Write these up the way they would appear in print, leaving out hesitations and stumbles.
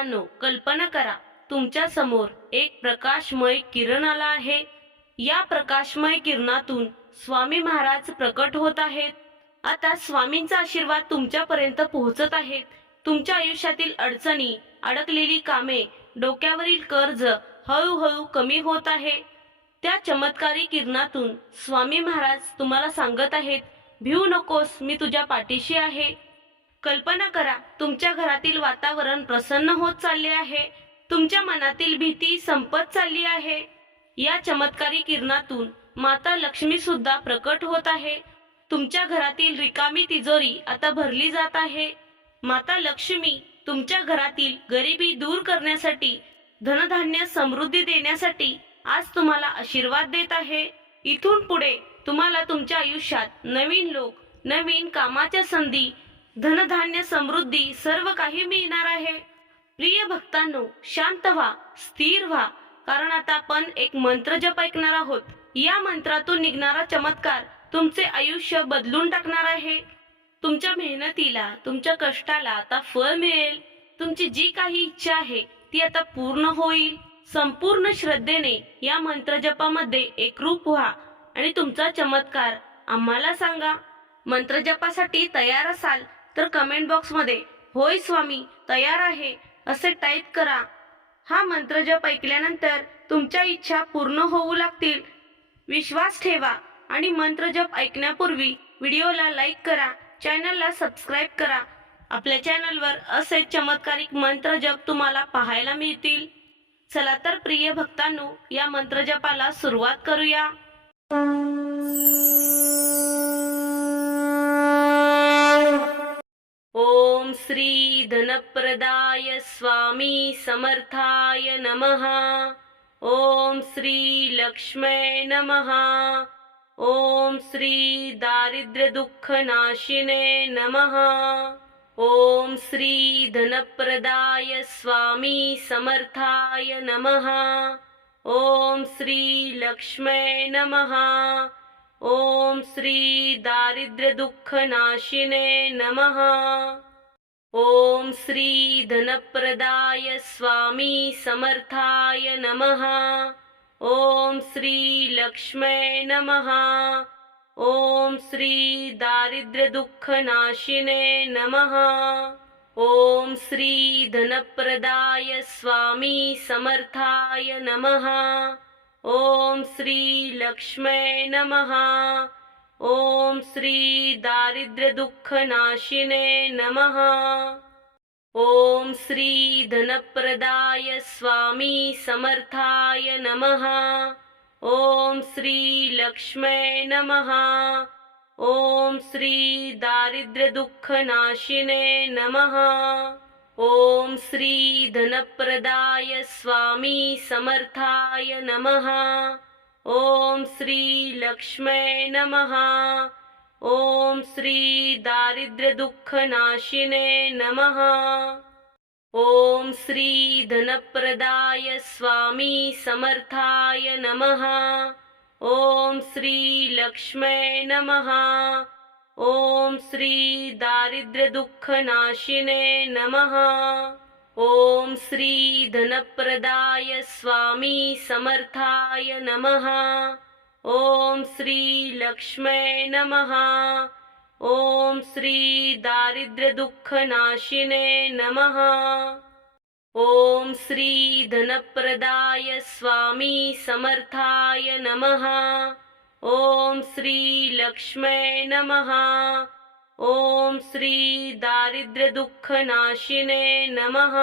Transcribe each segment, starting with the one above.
भक्तांनो, कल्पना करा, तुमच्या समोर एक प्रकाशमय किरण आला आहे. या प्रकाशमय किरणातून स्वामी महाराज प्रकट होत आहेत. आता स्वामींचा आशीर्वाद तुमच्यापर्यंत पोहोचत आहेत. तुमच्या आयुष्यातील अडचणी, अडकलेली कामे, डोक्यावरील कर्ज हळूहळू कमी होत आहे. त्या चमत्कारी किरणातून स्वामी महाराज तुम्हाला सांगत आहेत, भिवू नकोस, मी तुझ्या पाठीशी आहे. कल्पना करा, तुमच्या घरातील वातावरण प्रसन्न होत चालले आहे. तुमच्या मनातील भीती संपत चालली आहे. या चमत्कारी किरणातून माता लक्ष्मी सुद्धा प्रकट होत आहे. तुमच्या घरातील रिकामी तिजोरी आता भरली जात आहे. माता लक्ष्मी तुमच्या घरातील गरिबी दूर करण्यासाठी, धनधान्य समृद्धी देण्यासाठी आज तुम्हाला आशीर्वाद देत आहे. इथून पुढे तुम्हाला तुमच्या आयुष्यात नवीन लोक, नवीन कामाच्या संधी, धनधान्य समृद्धी सर्व काही मिळणार आहे. प्रिय भक्तांनो, शांत व्हा, स्थिर व्हा, कारण आता आपण एक मंत्र जप ऐकणार आहोत. या मंत्रातून निघणारा चमत्कार तुमचे आयुष्य बदलून टाकणार आहे. तुमच्या मेहनतीला, तुमच्या कष्टाला आता फळ मिळेल. तुमची जी काही इच्छा आहे ती आता पूर्ण होईल. संपूर्ण श्रद्धेने या मंत्र जपामध्ये एकरूप व्हा आणि तुमचा चमत्कार आम्हाला सांगा. मंत्र जपासाठी तयार असाल तर कमेंट बॉक्समध्ये होय स्वामी तयार आहे असे टाईप करा. हा मंत्र जप ऐकल्यानंतर तुमच्या इच्छा पूर्ण होऊ लागतील. विश्वास ठेवा आणि मंत्र जप ऐकण्यापूर्वी व्हिडिओला लाईक करा, चॅनलला सबस्क्राईब करा. आपल्या चॅनलवर असे चमत्कारिक मंत्र जप तुम्हाला पाहायला मिळतील. चला तर प्रिय भक्तांनो, या मंत्र जपाला सुरुवात करूया. ओम श्री धनप्रदाय स्वामी समर्थाय नमः. ओम श्री लक्ष्मे नमः. ओम श्री दारिद्र्य दुःख नाशिने नमः. ओम श्री धनप्रदाय स्वामी समर्थाय नमः. ओम श्री लक्ष्मे नमः. ओम श्री दारिद्र्य दुःख नाशिने नमः. ओम श्री धनप्रदाय स्वामी समर्थाय नमः. ओम श्री लक्ष्मे नमः. ओम श्री दारिद्र्य दुःख नाशिने नमः. ओम श्री धनप्रदाय स्वामी समर्थाय नमः. ओम श्री लक्ष्मे नमः. ओम श्री दारिद्र्य दुःख नाशिने नमः. ओम श्री धनप्रदाय स्वामी समर्थाय नमः. ओम श्री लक्ष्मे नमः. ओम श्री दारिद्र्य दुःख नाशिने नमः. ओम श्री धनप्रदाय स्वामी समर्थाय नमः. ओम श्री लक्ष्मे नमः. ओम श्री दारिद्र्य दुःख नाशिने नमः. ओम श्री धनप्रदाय स्वामी समर्थाय नमः. ओम श्री लक्ष्मे नमः. ओम श्री दारिद्र्य दुःख नाशिने नमः. ओम श्री धनप्रदाय स्वामी समर्थाय नमः. ओम श्री लक्ष्मे नमः. ओम श्री दारिद्र्य दुःख नाशिने नमः. ओम श्री धनप्रदाय स्वामी समर्थाय नमः. ओम श्री लक्ष्मे नमः. ओम श्री दारिद्र्य दुःख नाशिने नमः.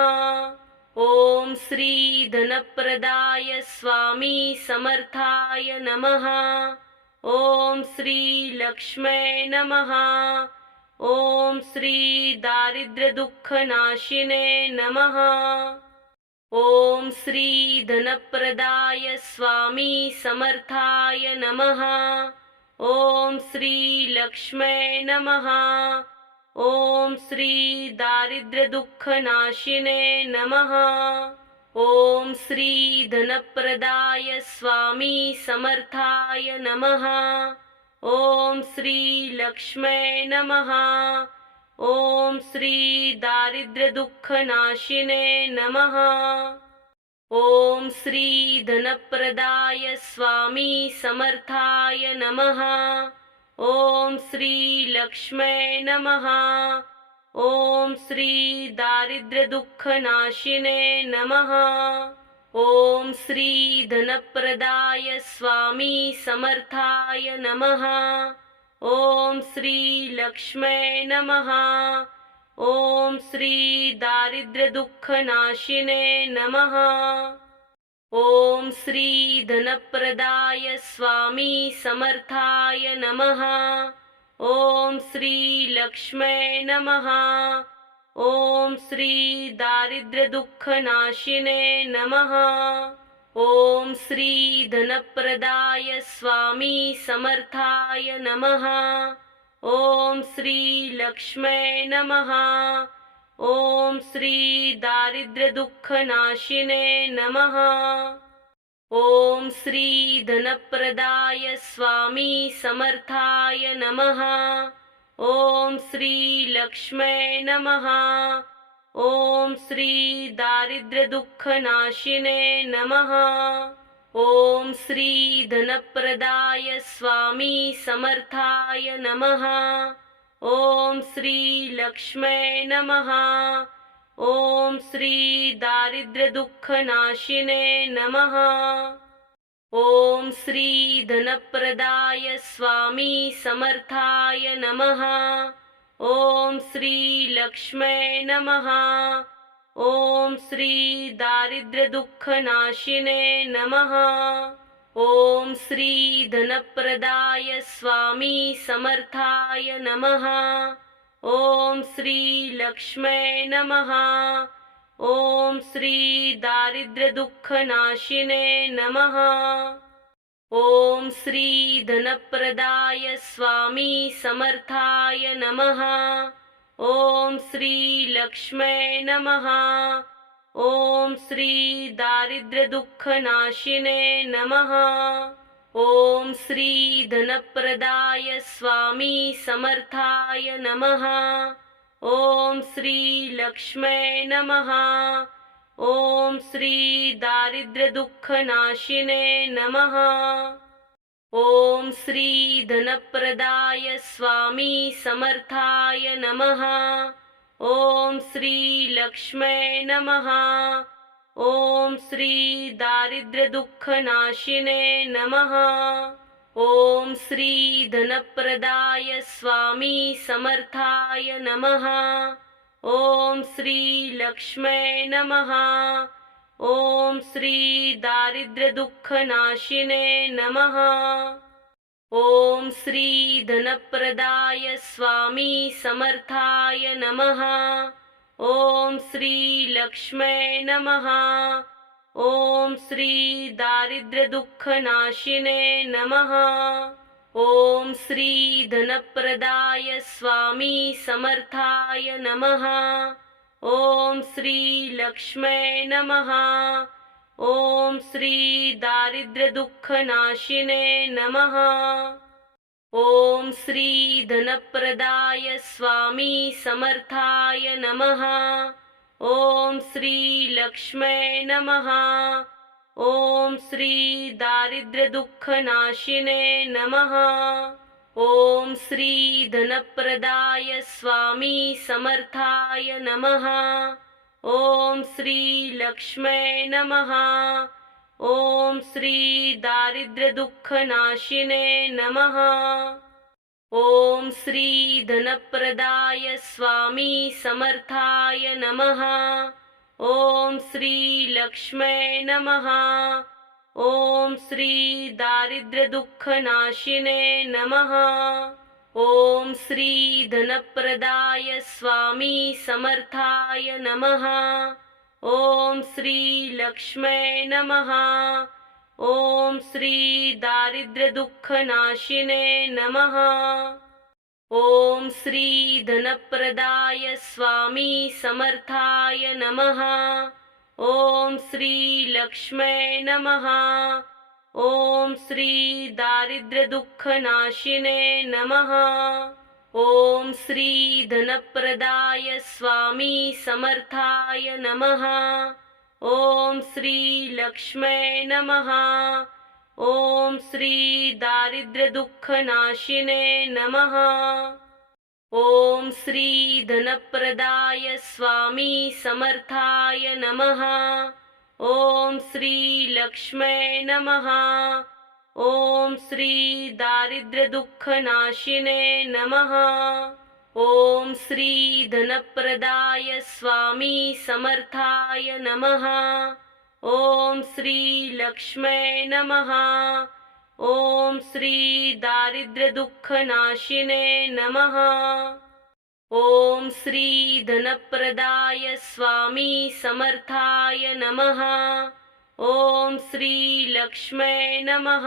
ओम श्री धनप्रदाय स्वामी समर्थाय नमः. ओम श्री लक्ष्मे नमः. ओम श्री दारिद्र्य दुःख नाशिने नमः. ओम श्री धनप्रदाय स्वामी समर्थाय नमः. ओम श्री लक्ष्मे नमः. ओम श्री दारिद्र्य दुःख नाशिने नमः. ओम श्री धनप्रदाय स्वामी समर्थाय नमः. ओम श्री लक्ष्मे नमः. ओम श्री दारिद्र्यदुःखनाशिने नमः। ओम श्री धनप्रदाय स्वामी समर्थाय नमः। ओम श्री लक्ष्मे नमः। ओम श्री दारिद्र्यदुःखनाशिने नमः। ओम श्री धनप्रदाय स्वामी समर्थाय नमः। ओम श्री लक्ष्मे नमः। ओम श्री दारिद्र्यदुःखनाशिने नमः। ओम श्री धनप्रदाय स्वामी समर्थाय नमः। ओम श्री लक्ष्मे नमः। ओम श्री दारिद्र्यदुःखनाशिने नमः। ओम श्री धनप्रदाय स्वामी समर्थाय नमः। ओम श्री लक्ष्मे नमः। ओम श्री दारिद्र्यदुःखनाशिने नमः। ओम श्री धनप्रदाय स्वामी समर्थाय नमः। ओम श्री लक्ष्मे नमः। ओम श्री दारिद्र्यदुःखनाशिने नमः। ओम श्री धनप्रदाय स्वामी समर्थाय नमः। ओम श्री लक्ष्मे नमः। ओम श्री दारिद्र्यदुःखनाशिने नमः। ओम श्री धनप्रदाय स्वामी समर्थाय नमः। ओम श्री लक्ष्मे नमः। ओम श्री दारिद्र्यदुःखनाशिने नमः। ओम श्री धनप्रदाय स्वामी समर्थाय नमः। ओम श्री लक्ष्मे नमः। ओम श्री दारिद्र्यदुःखनाशिने नमः। ओम श्री धनप्रदाय स्वामी समर्थाय नमः। ओम श्री लक्ष्मे नमः। ओम श्री दारिद्र्यदुःखनाशिने नमः। ओम श्री धनप्रदाय स्वामी समर्थाय नमः। ओम श्री लक्ष्मे नमः। ओम श्री दारिद्र्यदुःखनाशिने नमः। ओम श्री धनप्रदाय स्वामी समर्थाय नमः। ओम श्री लक्ष्मे नमः। ओम श्री दारिद्र्यदुःखनाशिने नमः। ओम श्री धनप्रदाय स्वामी समर्थाय नमः। ओम श्री लक्ष्मे नमः। ओम श्री दारिद्र्यदुःखनाशिने नमः। ओम श्री धनप्रदाय स्वामी समर्थाय नमः। ओम श्री लक्ष्मे नमः। ओम श्री दारिद्र्यदुःखनाशिने नमः। ओम श्री धनप्रदाय स्वामी समर्थाय नमः। ओम श्री लक्ष्मे नमः। ओम श्री दारिद्र्यदुःखनाशिने नमः। ओम श्री धनप्रदाय स्वामी समर्थाय नमः। ओम श्री लक्ष्मे नमः। ओम श्री दारिद्र्यदुःखनाशिने नमः। ओम श्री धनप्रदाय स्वामी समर्थाय नमः। ओम श्री लक्ष्मे नमः। ओम श्री दारिद्र्यदुःखनाशिने नमः। ओम श्री धनप्रदाय स्वामी समर्थाय नमः। ओम श्री लक्ष्मे नमः। ओम श्री दारिद्र्यदुःखनाशिने नमः। ओम श्री धनप्रदाय स्वामी समर्थाय नमः। ओम श्री लक्ष्मे नमः। ओम श्री दारिद्र्यदुःखनाशिने नमः। ओम श्री धनप्रदाय स्वामी समर्थाय नमः। ओम श्री लक्ष्मे नमः। ओम श्री दारिद्र्यदुःखनाशिने नमः। ओम श्री धनप्रदाय स्वामी समर्थाय नमः। ओम श्री लक्ष्मै नमः। ओम श्री दारिद्र्य दुःख नाशिने नमः। ओम श्री धनप्रदाय स्वामी समर्थाय नमः। ओम श्री लक्ष्मै नमः। ओम श्री दारिद्र्य दुःख नाशिने नमः। ओम श्री धनप्रदाय स्वामी समर्थाय नमः। ओम श्री लक्ष्मै नमः। ओम श्री दारिद्र्य दुःख नाशिने नमः। ओम श्री धनप्रदाय स्वामी समर्थाय नमः। ओम श्री लक्ष्मै नमः।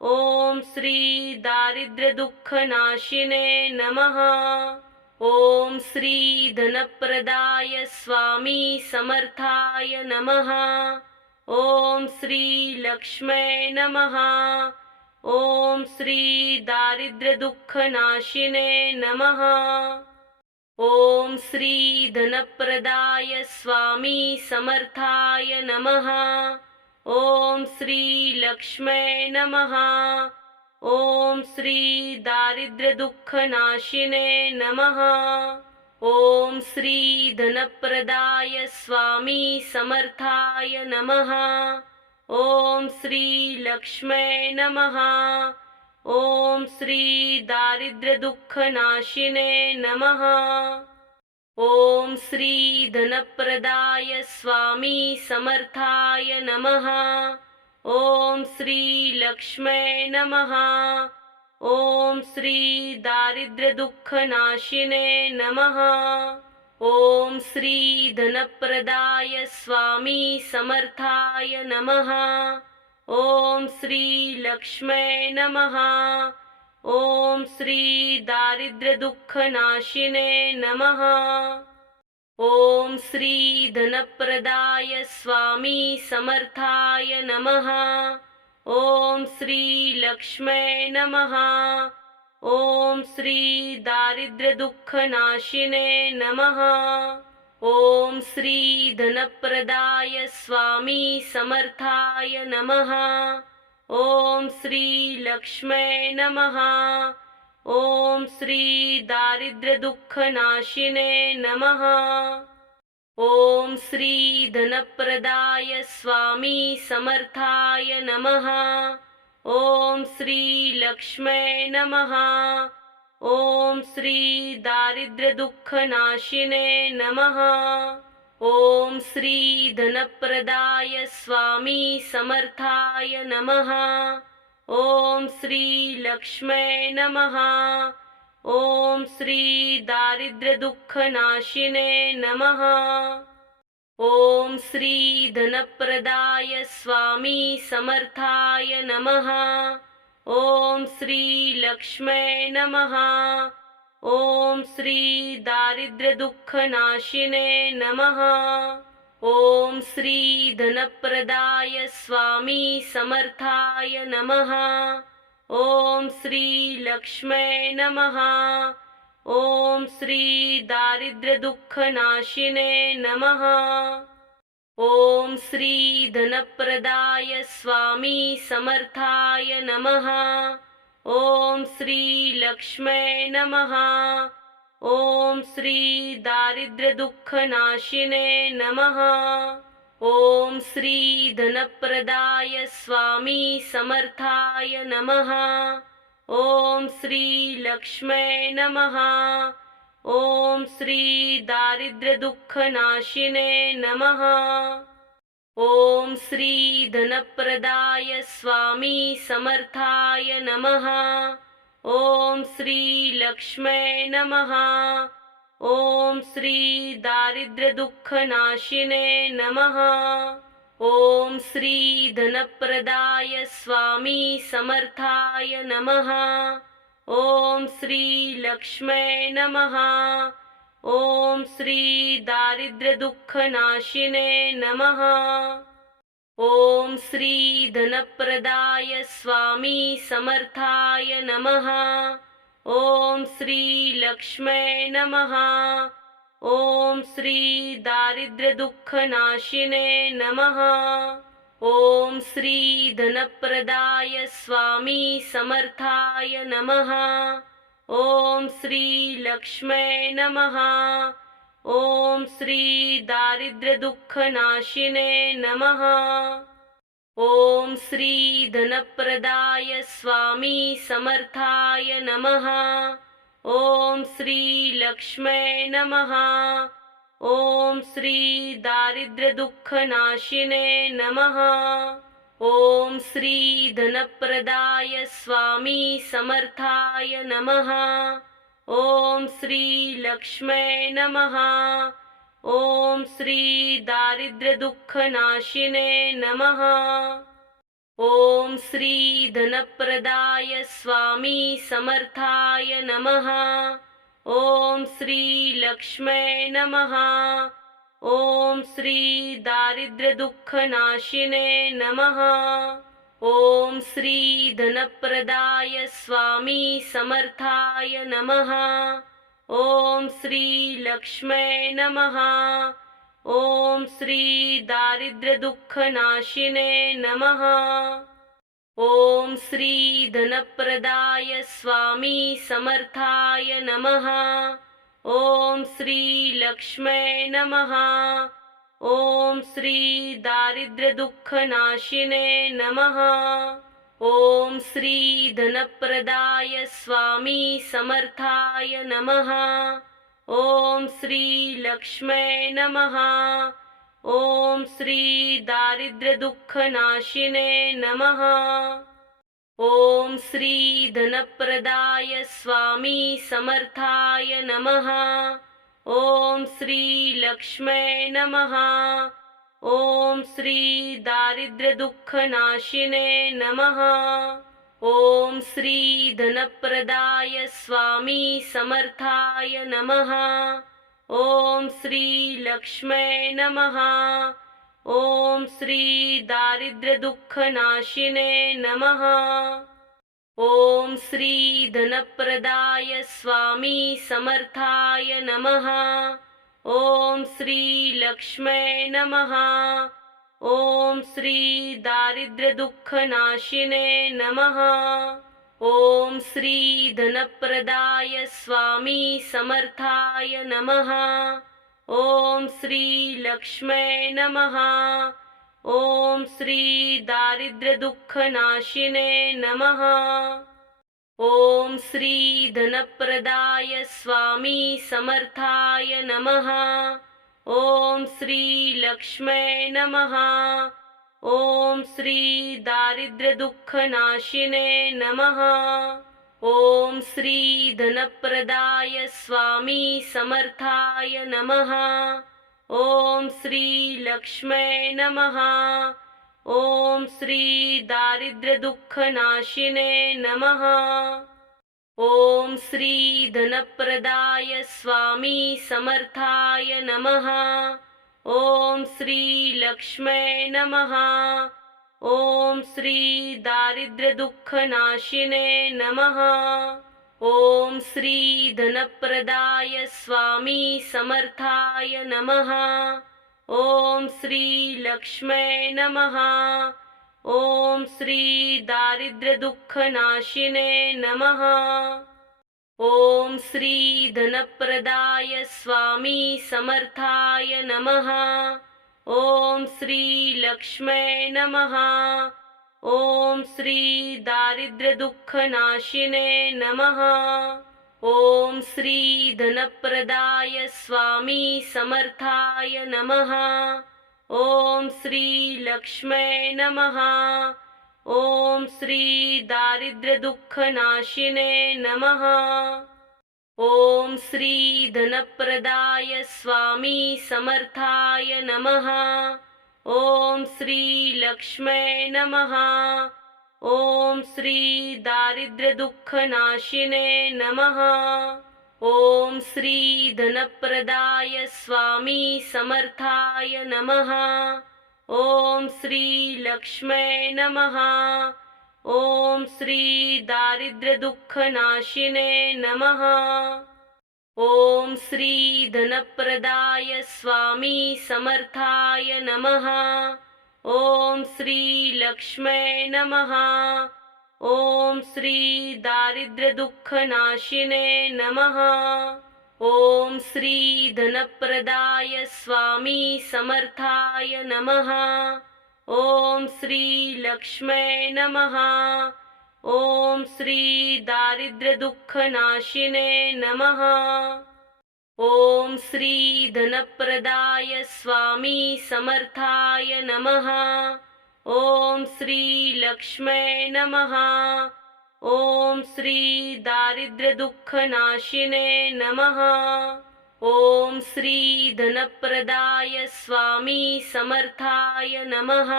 ओम श्री दारिद्र्य दुःख नाशिने नमः। ओम श्री धनप्रदाय स्वामी समर्थाय नमः। ओम श्री लक्ष्मै नमः। ओम श्री दारिद्र्य दुःख नाशिने नमः। ओम श्री धनप्रदाय स्वामी समर्थाय नमः। ओम श्री लक्ष्मै नमः। ओम श्री दारिद्र्य दुःख नाशिने नमः। ओम श्री धनप्रदाय स्वामी समर्थाय नमः। ओम श्री लक्ष्मै नमः। ओम श्री दारिद्र्य दुःख नाशिने नमः। ओम श्री धनप्रदाय स्वामी समर्थाय नमः। ओम श्री लक्ष्मै नमः। ओम श्री दारिद्र्य दुःख नाशिने नमः। ओम श्री धनप्रदाय स्वामी समर्थाय नमः। ओम श्री लक्ष्मै नमः। ओम श्री दारिद्र्य दुःख नाशिने नमः। ओम श्री धनप्रदाय स्वामी समर्थाय नमः। ओम श्री लक्ष्मै नमः। ओम श्री दारिद्र्य दुःख नाशिने नमः। ओम श्री धनप्रदाय स्वामी समर्थाय नमः। ओम श्री लक्ष्मै नमः। ओम श्री दारिद्र्य दुःख नाशिने नमः। ओम श्री धनप्रदाय स्वामी समर्थाय नमः। ओम श्री लक्ष्मै नमः। ओम श्री दारिद्र्य दुःख नाशिने नमः। ओम श्री धनप्रदाय स्वामी समर्थाय नमः। ओम श्री लक्ष्मै नमः। ओम श्री दारिद्र्य दुःख नाशिने नमः। ओम श्री धनप्रदाय स्वामी समर्थाय नमः। ओम श्री लक्ष्मै नमः। ओम श्री दारिद्र्य दुःख नाशिने नमः। ओम श्री धनप्रदाय स्वामी समर्थाय नमः। ओम श्री लक्ष्मै नमः। ओम श्री दारिद्र्य दुःख नाशिने नमः। ओम श्री धनप्रदाय स्वामी समर्थाय नमः। ओम श्री लक्ष्मै नमः। ओम श्री दारिद्र्य दुःख नाशिने नमः। ओम श्री धनप्रदाय स्वामी समर्थाय नमः। ओम श्री लक्ष्मै नमः। ओम श्री दारिद्र्य दुःख नाशिने नमः। ओम श्री धनप्रदाय स्वामी समर्थाय नमः। ओम श्री लक्ष्मै नमः। ओम श्री दारिद्र्य दुःख नाशिने नमः। ओम श्री धनप्रदाय स्वामी समर्थाय नमः। ओम श्री लक्ष्मै नमः। ओम श्री दारिद्र्य दुःख नाशिने नमः। ओम श्री धनप्रदाय स्वामी समर्थाय नमः। ओम श्री लक्ष्मै नमः। ओम श्री दारिद्र्य दुःख नाशिने नमः। ओम श्री धनप्रदाय स्वामी समर्थाय नमः। ओम श्री लक्ष्मै नमः। ओम श्री दारिद्र्य दुःख नाशिने नमः। ओम श्री धनप्रदाय स्वामी समर्थाय नमः। ओम श्री लक्ष्मै नमः। ओम श्री दारिद्र्य दुःख नाशिने नमः। ओम श्री धनप्रदाय स्वामी समर्थाय नमः। ओम श्री लक्ष्मै नमः। ओम श्री दारिद्र्य दुःख नाशिने नमः। ओम श्री धनप्रदाय स्वामी समर्थाय नमः। ओम श्री लक्ष्मै नमः। ओम श्री दारिद्र्य दुःख नाशिने नमः। ओम श्री धनप्रदाय स्वामी समर्थाय नमः। ओम श्री लक्ष्मै नमः। ओम श्री दारिद्र्य दुःख नाशिने नमः। ओम श्री धनप्रदाय स्वामी समर्थाय नमः। ओम श्री लक्ष्मै नमः। ओम श्री दारिद्र्य दुःख नाशिने नमः। ओम श्री धनप्रदाय स्वामी समर्थाय नमः। ओम श्री लक्ष्मै नमः। ओम श्री दारिद्र्य दुःख नाशिने नमः। ओम श्री धनप्रदाय स्वामी समर्थाय नमः। ओम श्री लक्ष्मै नमः। ओम श्री दारिद्र्य दुःख नाशिने नमः। ओम श्री धनप्रदाय स्वामी समर्थाय नमः। ओम श्री लक्ष्मै नमः। ओम श्री दारिद्र्य दुःख नाशिने नमः। ओम श्री धनप्रदाय स्वामी समर्थाय नमः। ओम श्री लक्ष्मै नमः। ओम श्री दारिद्र्य दुःख नाशिने नमः। ओम श्री धनप्रदाय स्वामी समर्थाय नमः। ओम श्री लक्ष्मै नमः। ओम श्री दारिद्र्य दुःख नाशिने नमः। ओम श्री धनप्रदाय स्वामी समर्थाय नमः। ओम श्री लक्ष्मै नमः। ओम श्री दारिद्र्य दुःख नाशिने नमः। ओम श्री धनप्रदाय स्वामी समर्थाय नमः। ओम श्री लक्ष्मै नमः। ओम श्री दारिद्र्य दुःख नाशिने नमः। ओम श्री धनप्रदाय स्वामी समर्थाय नमः। ओम श्री लक्ष्मै नमः। ओम श्री दारिद्र्य दुःख नाशिने नमः। ओम श्री धनप्रदाय स्वामी समर्थाय नमः। ओम श्री लक्ष्मै नमः। ओम श्री दारिद्र्य दुःख नाशिने नमः। ओम श्री धनप्रदाय स्वामी समर्थाय नमः। ओम श्री लक्ष्मै नमः। ओम श्री दारिद्र्य दुःख नाशिने नमः। ओम श्री धनप्रदाय स्वामी समर्थाय नमः। ओम श्री लक्ष्मै नमः। ओम श्री दारिद्र्य दुःख नाशिने नमः। ओम श्री धनप्रदाय स्वामी समर्थाय नमः। ओम श्री लक्ष्मै नमः। ओम श्री दारिद्र्य दुःख नाशिने नमः। ओम श्री धनप्रदाय स्वामी समर्थाय नमः। ओम श्री लक्ष्मै नमः। ओम श्री दारिद्र्यदुःखनाशिने नमः। ओम श्री धनप्रदाय स्वामी समर्थाय नमः। ओम श्री लक्ष्मे नमः। ओम श्री दारिद्र्यदुःखनाशिने नमः। ओम श्री धनप्रदाय स्वामी समर्थाय नमः। ओम श्री लक्ष्मे नमः। ओम श्री दारिद्र्यदुःखनाशिने नमः। ओम श्री धनप्रदाय स्वामी समर्थाय नमः। ओम श्री लक्ष्मे नमः। ओम श्री दारिद्र्यदुःखनाशिने नमः। ओम श्री धनप्रदाय स्वामी समर्थाय नमः।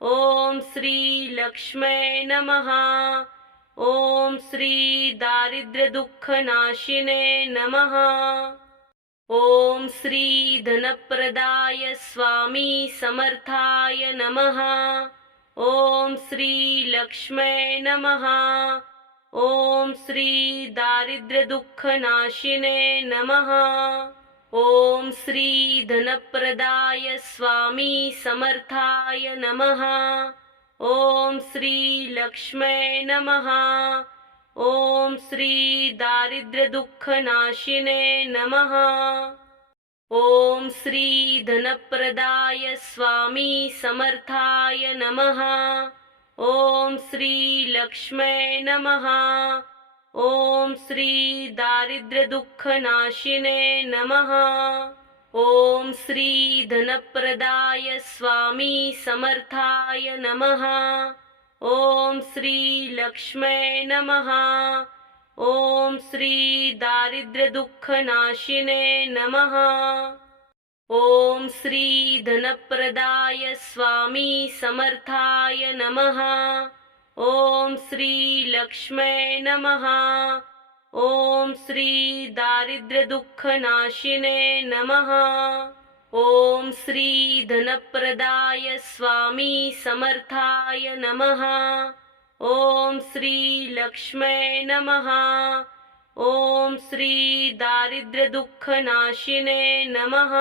ओम श्री लक्ष्मे नमः। ओम श्री दारिद्र्यदुःखनाशिने नमः। ओम श्री धनप्रदाय स्वामी समर्थाय नमः। ओम श्री लक्ष्मे नमः। ओम श्री दारिद्र्यदुःखनाशिने नमः। ओम श्री धनप्रदाय स्वामी समर्थाय नमः। ओम श्री लक्ष्मे नमः। ओम श्री दारिद्र्यदुःखनाशिने नमः। ओम श्री धनप्रदाय स्वामी समर्थाय नमः। ओम श्री लक्ष्मे नमः। ओम श्री दारिद्र्यदुःखनाशिने नमः। ओम श्री धनप्रदाय स्वामी समर्थाय नमः। ओम श्री लक्ष्मे नमः। ओम श्री दारिद्र्यदुःखनाशिने नमः। ओम श्री धनप्रदाय स्वामी समर्थाय नमः। ओम श्री लक्ष्मे नमः। ओम श्री दारिद्र्यदुःखनाशिने नमः। ओम श्री धनप्रदाय स्वामी समर्थाय नमः। ओम श्री लक्ष्मे नमः। ओम श्री दारिद्र्यदुःखनाशिने नमः।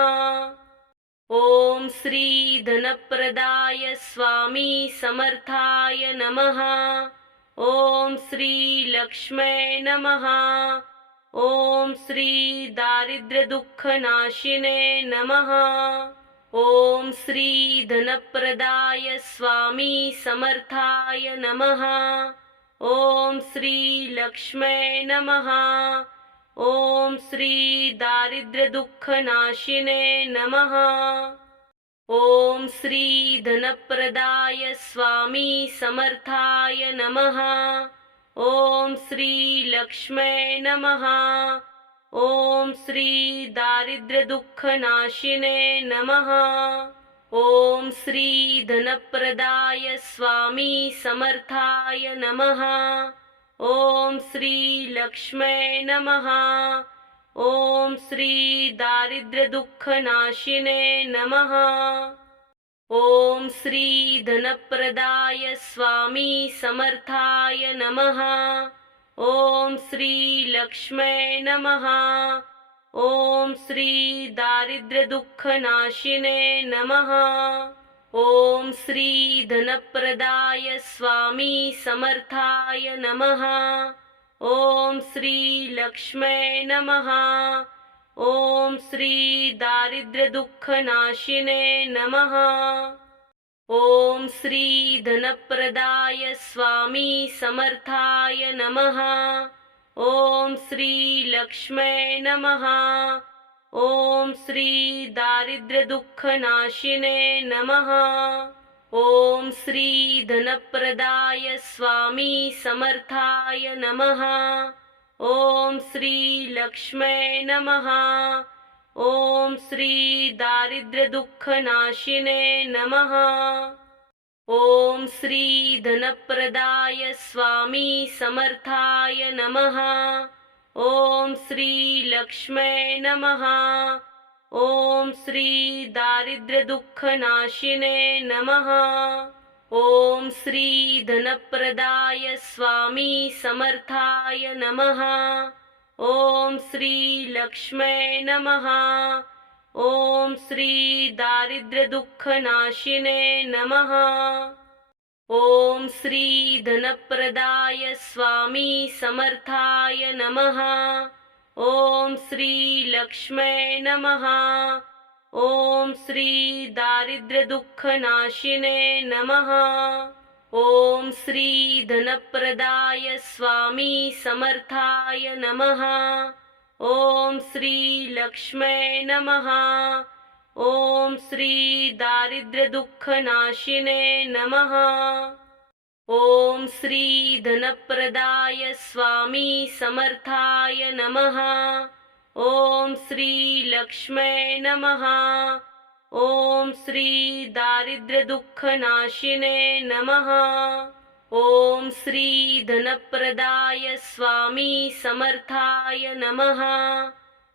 ओम श्री धनप्रदाय स्वामी समर्थाय नमः। ओम श्री लक्ष्मे नमः। ओम श्री दारिद्र्यदुःखनाशिने नमः। ओम श्री धनप्रदाय स्वामी समर्थाय नमः। ओम श्री लक्ष्मे नमः। ओम श्री दारिद्र्यदुःखनाशिने नमः। ओम श्री धनप्रदाय स्वामी समर्थाय नमः। ओम श्री लक्ष्मे नमः। ओम श्री दारिद्र्यदुःखनाशिने नमः। ओम श्री धनप्रदाय स्वामी समर्थाय नमः। ओम श्री लक्ष्मे नमः। ओम श्री दारिद्र्यदुःखनाशिने नमः। ओम श्री धनप्रदाय स्वामी समर्थाय नमः। ओम श्री लक्ष्मे नमः। ओम श्री दारिद्र्यदुःखनाशिने नमः। ओम श्री धनप्रदाय स्वामी समर्थाय नमः। ओम श्री लक्ष्मे नमः। ओम श्री दारिद्र्यदुःखनाशिने नमः। ओम श्री धनप्रदाय स्वामी समर्थाय नमः। ओम श्री लक्ष्मे नमः। ओम श्री दारिद्र्यदुःखनाशिने नमः। ओम श्री धनप्रदाय स्वामी समर्थाय नमः। ओम श्री लक्ष्मे नमः। ओम श्री दारिद्र्यदुःखनाशिने नमः। ओम श्री धनप्रदाय स्वामी समर्थाय नमः। ओम श्री लक्ष्मे नमः। ओम श्री दारिद्र्यदुःखनाशिने नमः। ओम श्री धनप्रदाय स्वामी समर्थाय नमः। ओम श्री लक्ष्मै नमः। ओम श्री दारिद्र्य दुःख नाशिने नमः। ओम श्री धनप्रदाय स्वामी समर्थाय नमः। ओम श्री लक्ष्मै नमः। ओम श्री दारिद्र्य दुःख नाशिने नमः। ओम श्री धनप्रदाय स्वामी समर्थाय नमः। ओम श्री लक्ष्मै नमः। ओम श्री दारिद्र्य दुःख नाशिने नमः। ओम श्री धनप्रदाय स्वामी समर्थाय नमः। ओम श्री लक्ष्मै नमः। ओम श्री दारिद्र्य दुःख नाशिने नमः। ओम श्री धनप्रदाय स्वामी समर्थाय नमः।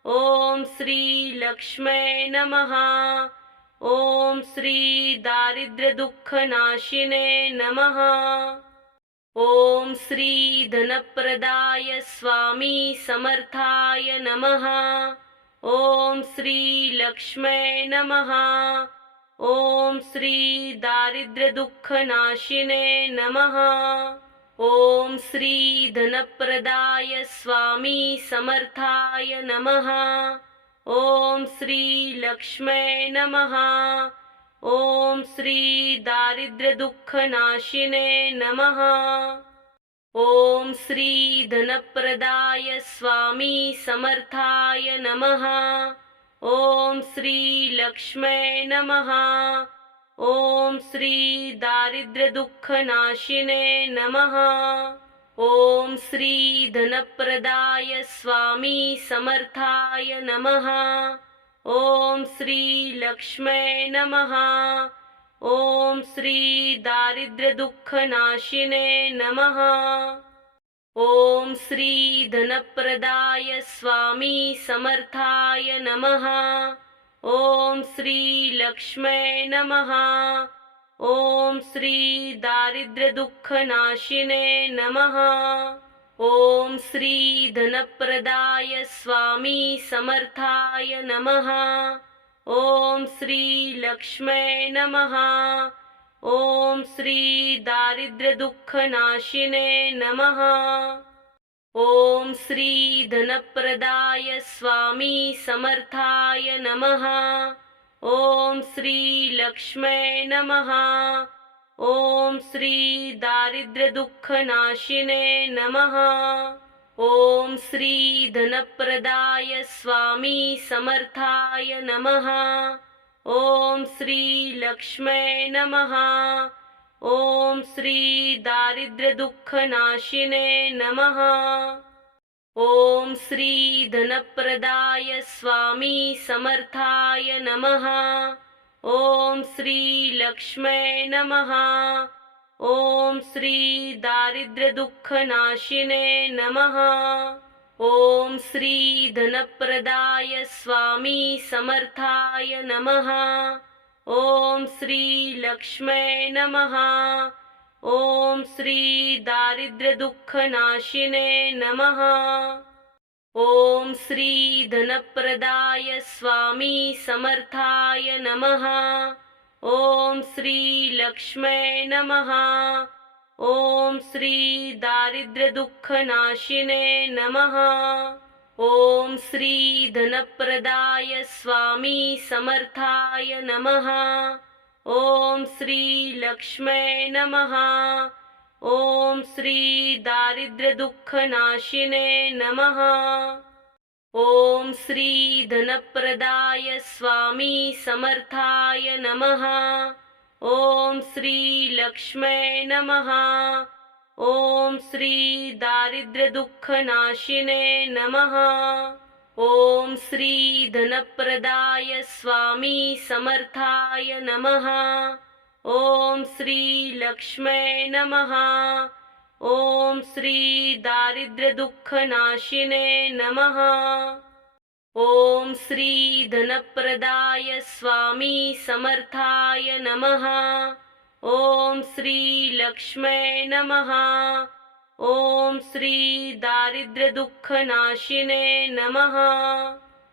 ओम श्री लक्ष्मै नमः। ओम श्री दारिद्र्य दुःख नाशिने नमः। ओम श्री धनप्रदाय स्वामी समर्थाय नमः। ओम श्री लक्ष्मै नमः। ओम श्री दारिद्र्य दुःख नाशिने नमः। ओम श्री धनप्रदाय स्वामी समर्थाय नमः। ओम श्री लक्ष्मै नमः। ओम श्री दारिद्र्य दुःख नाशिने नमः। ओम श्री धनप्रदाय स्वामी समर्थाय नमः। ओम श्री लक्ष्मै नमः। ओम श्री दारिद्र्य दुःख नाशिने नमः। ओम श्री धनप्रदाय स्वामी समर्थाय नमः। ओम श्री लक्ष्मै नमः। ओम श्री दारिद्र्य दुःख नाशिने नमः। ओम श्री धनप्रदाय स्वामी समर्थाय नमः। ओम श्री लक्ष्मै नमः। ओम श्री दारिद्र्य दुःख नाशिने नमः। ओम श्री धनप्रदाय स्वामी समर्थाय नमः। ओम श्री लक्ष्मै नमः। ओम श्री दारिद्र्य दुःख नाशिने नमः। ओम श्री धनप्रदाय स्वामी समर्थाय नमः। ओम श्री लक्ष्मै नमः। ओम श्री दारिद्र्य दुःख नाशिने नमः। ओम श्री धनप्रदाय स्वामी समर्थाय नमः। ओम श्री लक्ष्मै नमः। ओम श्री दारिद्र्य दुःख नाशिने नमः। ओम श्री धनप्रदाय स्वामी समर्थाय नमः। ओम श्री लक्ष्मै नमः। ओम श्री दारिद्र्य दुःख नाशिने नमः। ओम श्री धनप्रदाय स्वामी समर्थाय नमः। ओम श्री लक्ष्मै नमः। ओम श्री दारिद्र्य दुःख नाशिने नमः। ओम श्री धनप्रदाय स्वामी समर्थाय नमः। ओम श्री लक्ष्मै नमः। ओम श्री दारिद्र्य दुःख नाशिने नमः। ओम श्री धनप्रदाय स्वामी समर्थाय नमः। ओम श्री लक्ष्मै नमः। ओम श्री दारिद्र्य दुःख नाशिने नमः। ओम श्री धनप्रदाय स्वामी समर्थाय नमः। ओम श्री लक्ष्मै नमः। ओम श्री दारिद्र्य दुःख नाशिने नमः। ओम श्री धनप्रदाय स्वामी समर्थाय नमः। ओम श्री लक्ष्मै नमः। ओम श्री दारिद्र्य दुःख नाशिने नमः। ओम श्री धनप्रदाय स्वामी समर्थाय नमः। ओम श्री लक्ष्मै नमः। ओम श्री दारिद्र्य दुःख नाशिने नमः।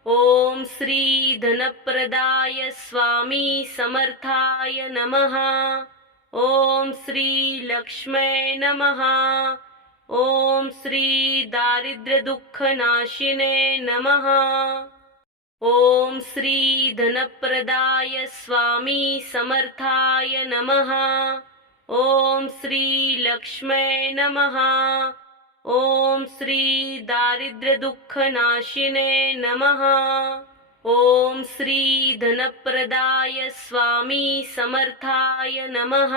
ओम श्री धनप्रदाय स्वामी समर्थाय नमः। ओम श्री लक्ष्मै नमः। ओम श्री दारिद्र्य दुःख नाशिने नमः। ओम श्री धनप्रदाय स्वामी समर्थाय नमः। ओम श्री लक्ष्मै नमः। ओम श्री दारिद्र्य दुःख नाशिने नमः। ओम श्री धनप्रदाय स्वामी समर्थाय नमः।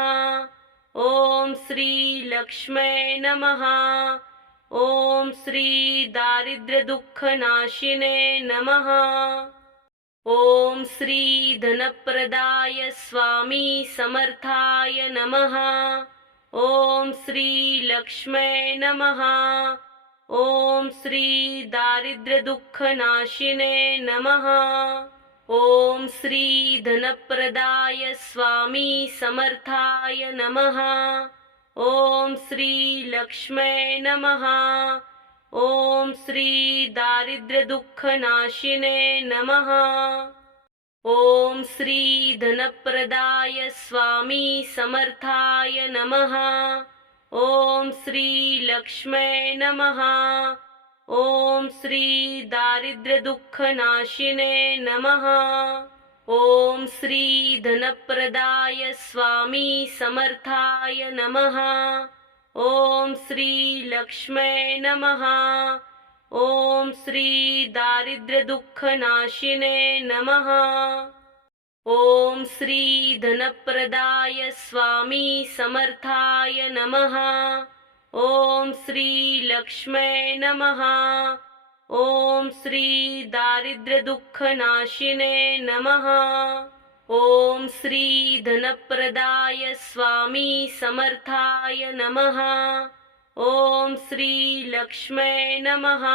ओम श्री लक्ष्मै नमः। ओम श्री दारिद्र्य दुःख नाशिने नमः। ओम श्री धनप्रदाय स्वामी समर्थाय नमः। ओम श्री लक्ष्मै नमः। ओम श्री दारिद्र्य दुःख नाशिने नमः। ओम श्री धनप्रदाय स्वामी समर्थाय नमः। ओम श्री लक्ष्मै नमः। ओम श्री दारिद्र्य दुःख नाशिने नमः। ओम श्री धनप्रदाय स्वामी समर्थाय नमः। ओम श्री लक्ष्मै नमः। ओम श्री दारिद्र्य दुःख नाशिने नमः। ओम श्री धनप्रदाय स्वामी समर्थाय नमः। ओम श्री लक्ष्मै नमः। ओम श्री दारिद्र्य दुःख नाशिने नमः। ओम श्री धनप्रदाय स्वामी समर्थाय नमः। ओम श्री लक्ष्मै नमः। ओम श्री दारिद्र्य दुःख नाशिने नमः। ओम श्री धनप्रदाय स्वामी समर्थाय नमः। ओम श्री लक्ष्मै नमः।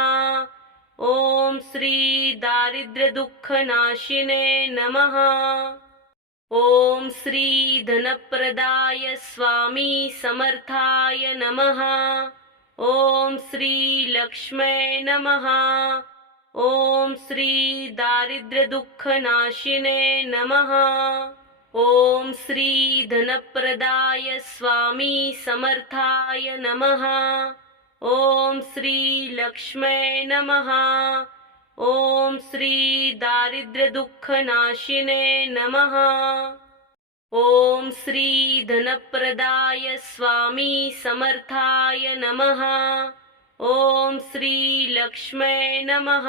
ओम श्री दारिद्र्य दुःख नाशिने नमः। ओम श्री धनप्रदाय स्वामी समर्थाय नमः। ओम श्री लक्ष्मै नमः। ओम श्री दारिद्र्य दुःख नाशिने नमः। ओम श्री धनप्रदाय स्वामी समर्थाय नमः। ओम श्री लक्ष्मै नमः। ओम श्री दारिद्र्य दुःख नाशिने नमः। ओम श्री धनप्रदाय स्वामी समर्थाय नमः। ओम श्री लक्ष्मै नमः।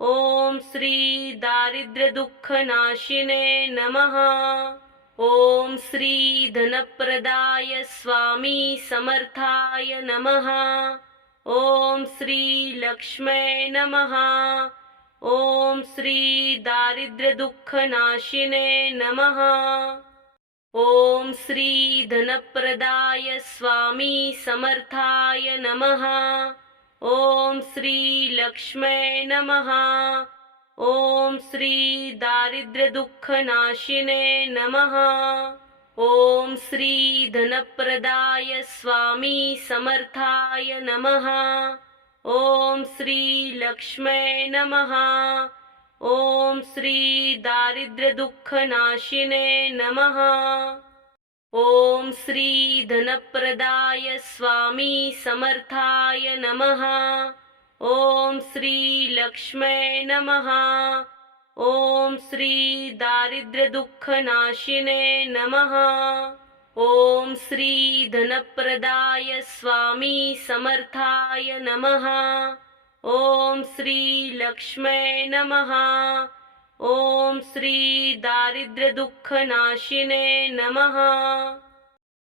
ओम श्री दारिद्र्य दुःख नाशिने नमः। ओम श्री धनप्रदाय स्वामी समर्थाय नमः। ओम श्री लक्ष्मै नमः। ओम श्री दारिद्र्य दुःख नाशिने नमः। ओम श्री धनप्रदाय स्वामी समर्थाय नमः। ओम श्री लक्ष्मै नमः। ओम श्री दारिद्र्य दुःख नाशिने नमः। ओम श्री धनप्रदाय स्वामी समर्थाय नमः। ओम श्री लक्ष्मै नमः। ओम श्री दारिद्र्य दुःख नाशिने नमः। ओम श्री धनप्रदाय स्वामी समर्थाय नमः। ओम श्री लक्ष्मै नमः। ओम श्री दारिद्र्य दुःख नाशिने नमः। ओम श्री धनप्रदाय स्वामी समर्थाय नमः। ओम श्री लक्ष्मै नमः। ओम श्री दारिद्र्य दुःख नाशिने नमः।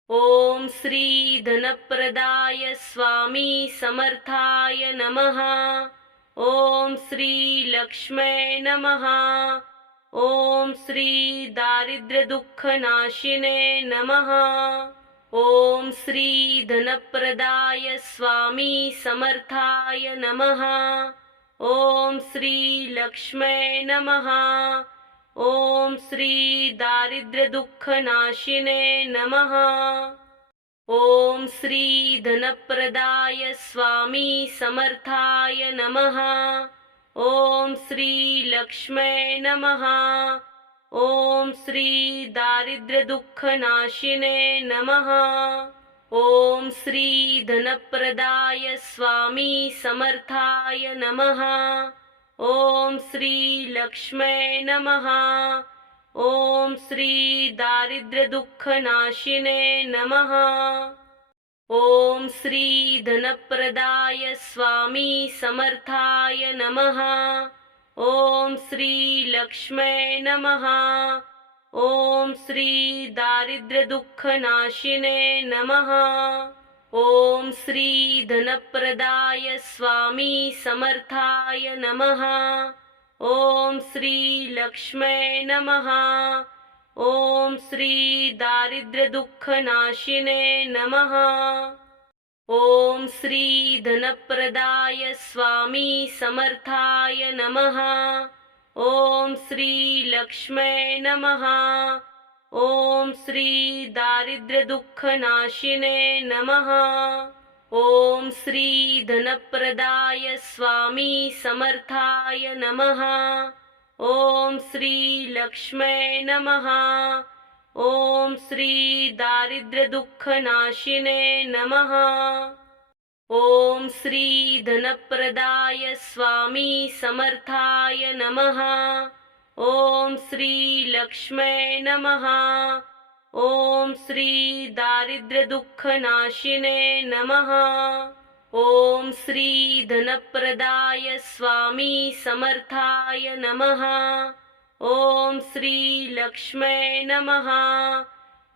ओम श्री धनप्रदाय स्वामी समर्थाय नमः। ओम श्री लक्ष्मै नमः। ओम श्री दारिद्र्य दुःख नाशिने नमः। ओम श्री धनप्रदाय स्वामी समर्थाय नमः। ओम श्री लक्ष्मै नमः। ओम श्री दारिद्र्यदुःखनाशिने नमः। ओम श्री धनप्रदाय स्वामी समर्थाय नमः। ओम श्री लक्ष्मे नमः। ओम श्री दारिद्र्यदुःखनाशिने नमः। ओम श्री धनप्रदाय स्वामी समर्थाय नमः। ओम श्री लक्ष्मे नमः। ओम श्री दारिद्र्यदुःखनाशिने नमः। ओम श्री धनप्रदाय स्वामी समर्थाय नमः। ओम श्री लक्ष्मे नमः। ओम श्री दारिद्र्यदुःखनाशिने नमः। ओम श्री धनप्रदाय स्वामी समर्थाय नमः। ओम श्री लक्ष्मे नमः। ओम श्री दारिद्र्यदुःखनाशिने नमः। ओम श्री धनप्रदाय स्वामी समर्थाय नमः। ओम श्री लक्ष्मे नमः। ओम श्री दारिद्र्यदुःखनाशिने नमः। ओम श्री धनप्रदाय स्वामी समर्थाय नमः। ओम श्री लक्ष्मे नमः। ओम श्री दारिद्र्यदुःखनाशिने नमः। ओम श्री धनप्रदाय स्वामी समर्थाय नमः। ओम श्री लक्ष्मे नमः। ओम श्री दारिद्र्यदुःखनाशिने नमः। ओम श्री धनप्रदाय स्वामी समर्थाय नमः। ओम श्री लक्ष्मे नमः।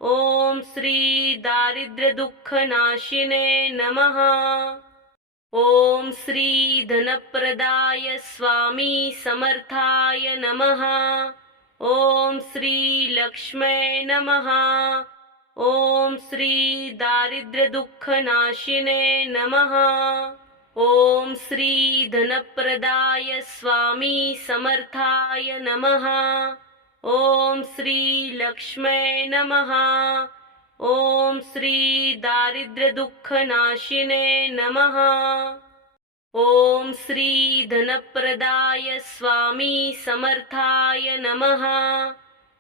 ओम श्री दारिद्र्यदुःखनाशिने नमः। ओम श्री धनप्रदाय स्वामी समर्थाय नमः। ओम श्री लक्ष्मे नमः। ओम श्री दारिद्र्यदुःखनाशिने नमः। ओम श्री धनप्रदाय स्वामी समर्थाय नमः। ओम श्री लक्ष्मे नमः। ओम श्री दारिद्र्यदुःखनाशिने नमः। ओम श्री धनप्रदाय स्वामी समर्थाय नमः।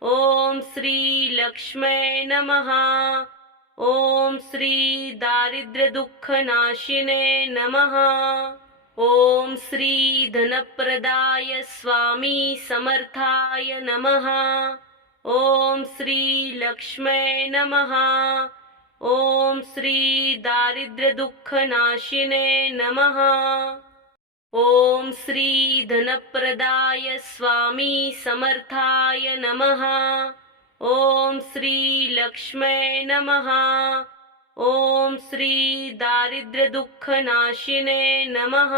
ओम श्री लक्ष्मे नमः। ओम श्री दारिद्र्यदुःखनाशिने नमः। ओम श्री धनप्रदाय स्वामी समर्थाय नमः। ओम श्री लक्ष्मे नमः। ओम श्री दारिद्र्यदुःखनाशिने नमः। ओम श्री धनप्रदाय स्वामी समर्थाय नमः। ओम श्री लक्ष्मे नमः। ओम श्री दारिद्र्यदुःखनाशिने नमः।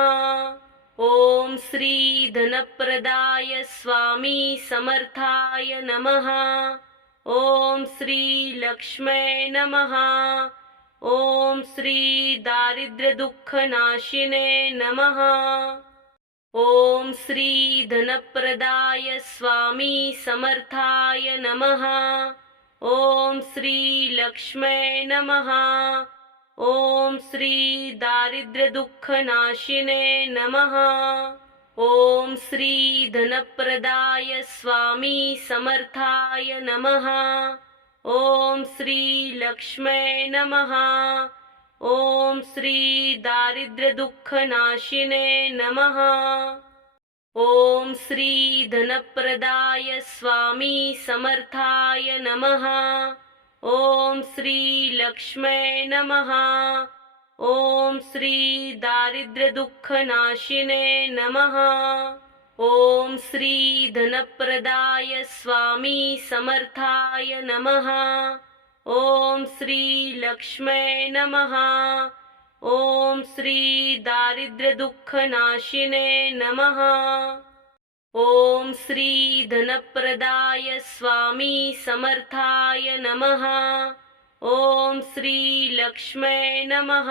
ओम श्री धनप्रदाय स्वामी समर्थाय नमः। ओम श्री लक्ष्मे नमः। ओम श्री दारिद्र्यदुःखनाशिने नमः। ओम श्री धनप्रदाय स्वामी समर्थाय नमः। ओम श्री लक्ष्मे नमः। ओम श्री दारिद्र्यदुःखनाशिने नमः। ओम श्री धनप्रदाय स्वामी समर्थाय नमः। ओम श्री लक्ष्मे नमः। ओम श्री दारिद्र्यदुःखनाशिने नमः। ओम श्री धनप्रदाय स्वामी समर्थाय नमः। ओम श्री लक्ष्मे नमः। ओम श्री दारिद्र्यदुःखनाशिने नमः। ओम श्री धनप्रदाय स्वामी समर्थाय नमः। ओम श्री लक्ष्मे नमः। ओम श्री दारिद्र्यदुःखनाशिने नमः। ओम श्री धनप्रदाय स्वामी समर्थाय नमः। ओम श्री लक्ष्मे नमः।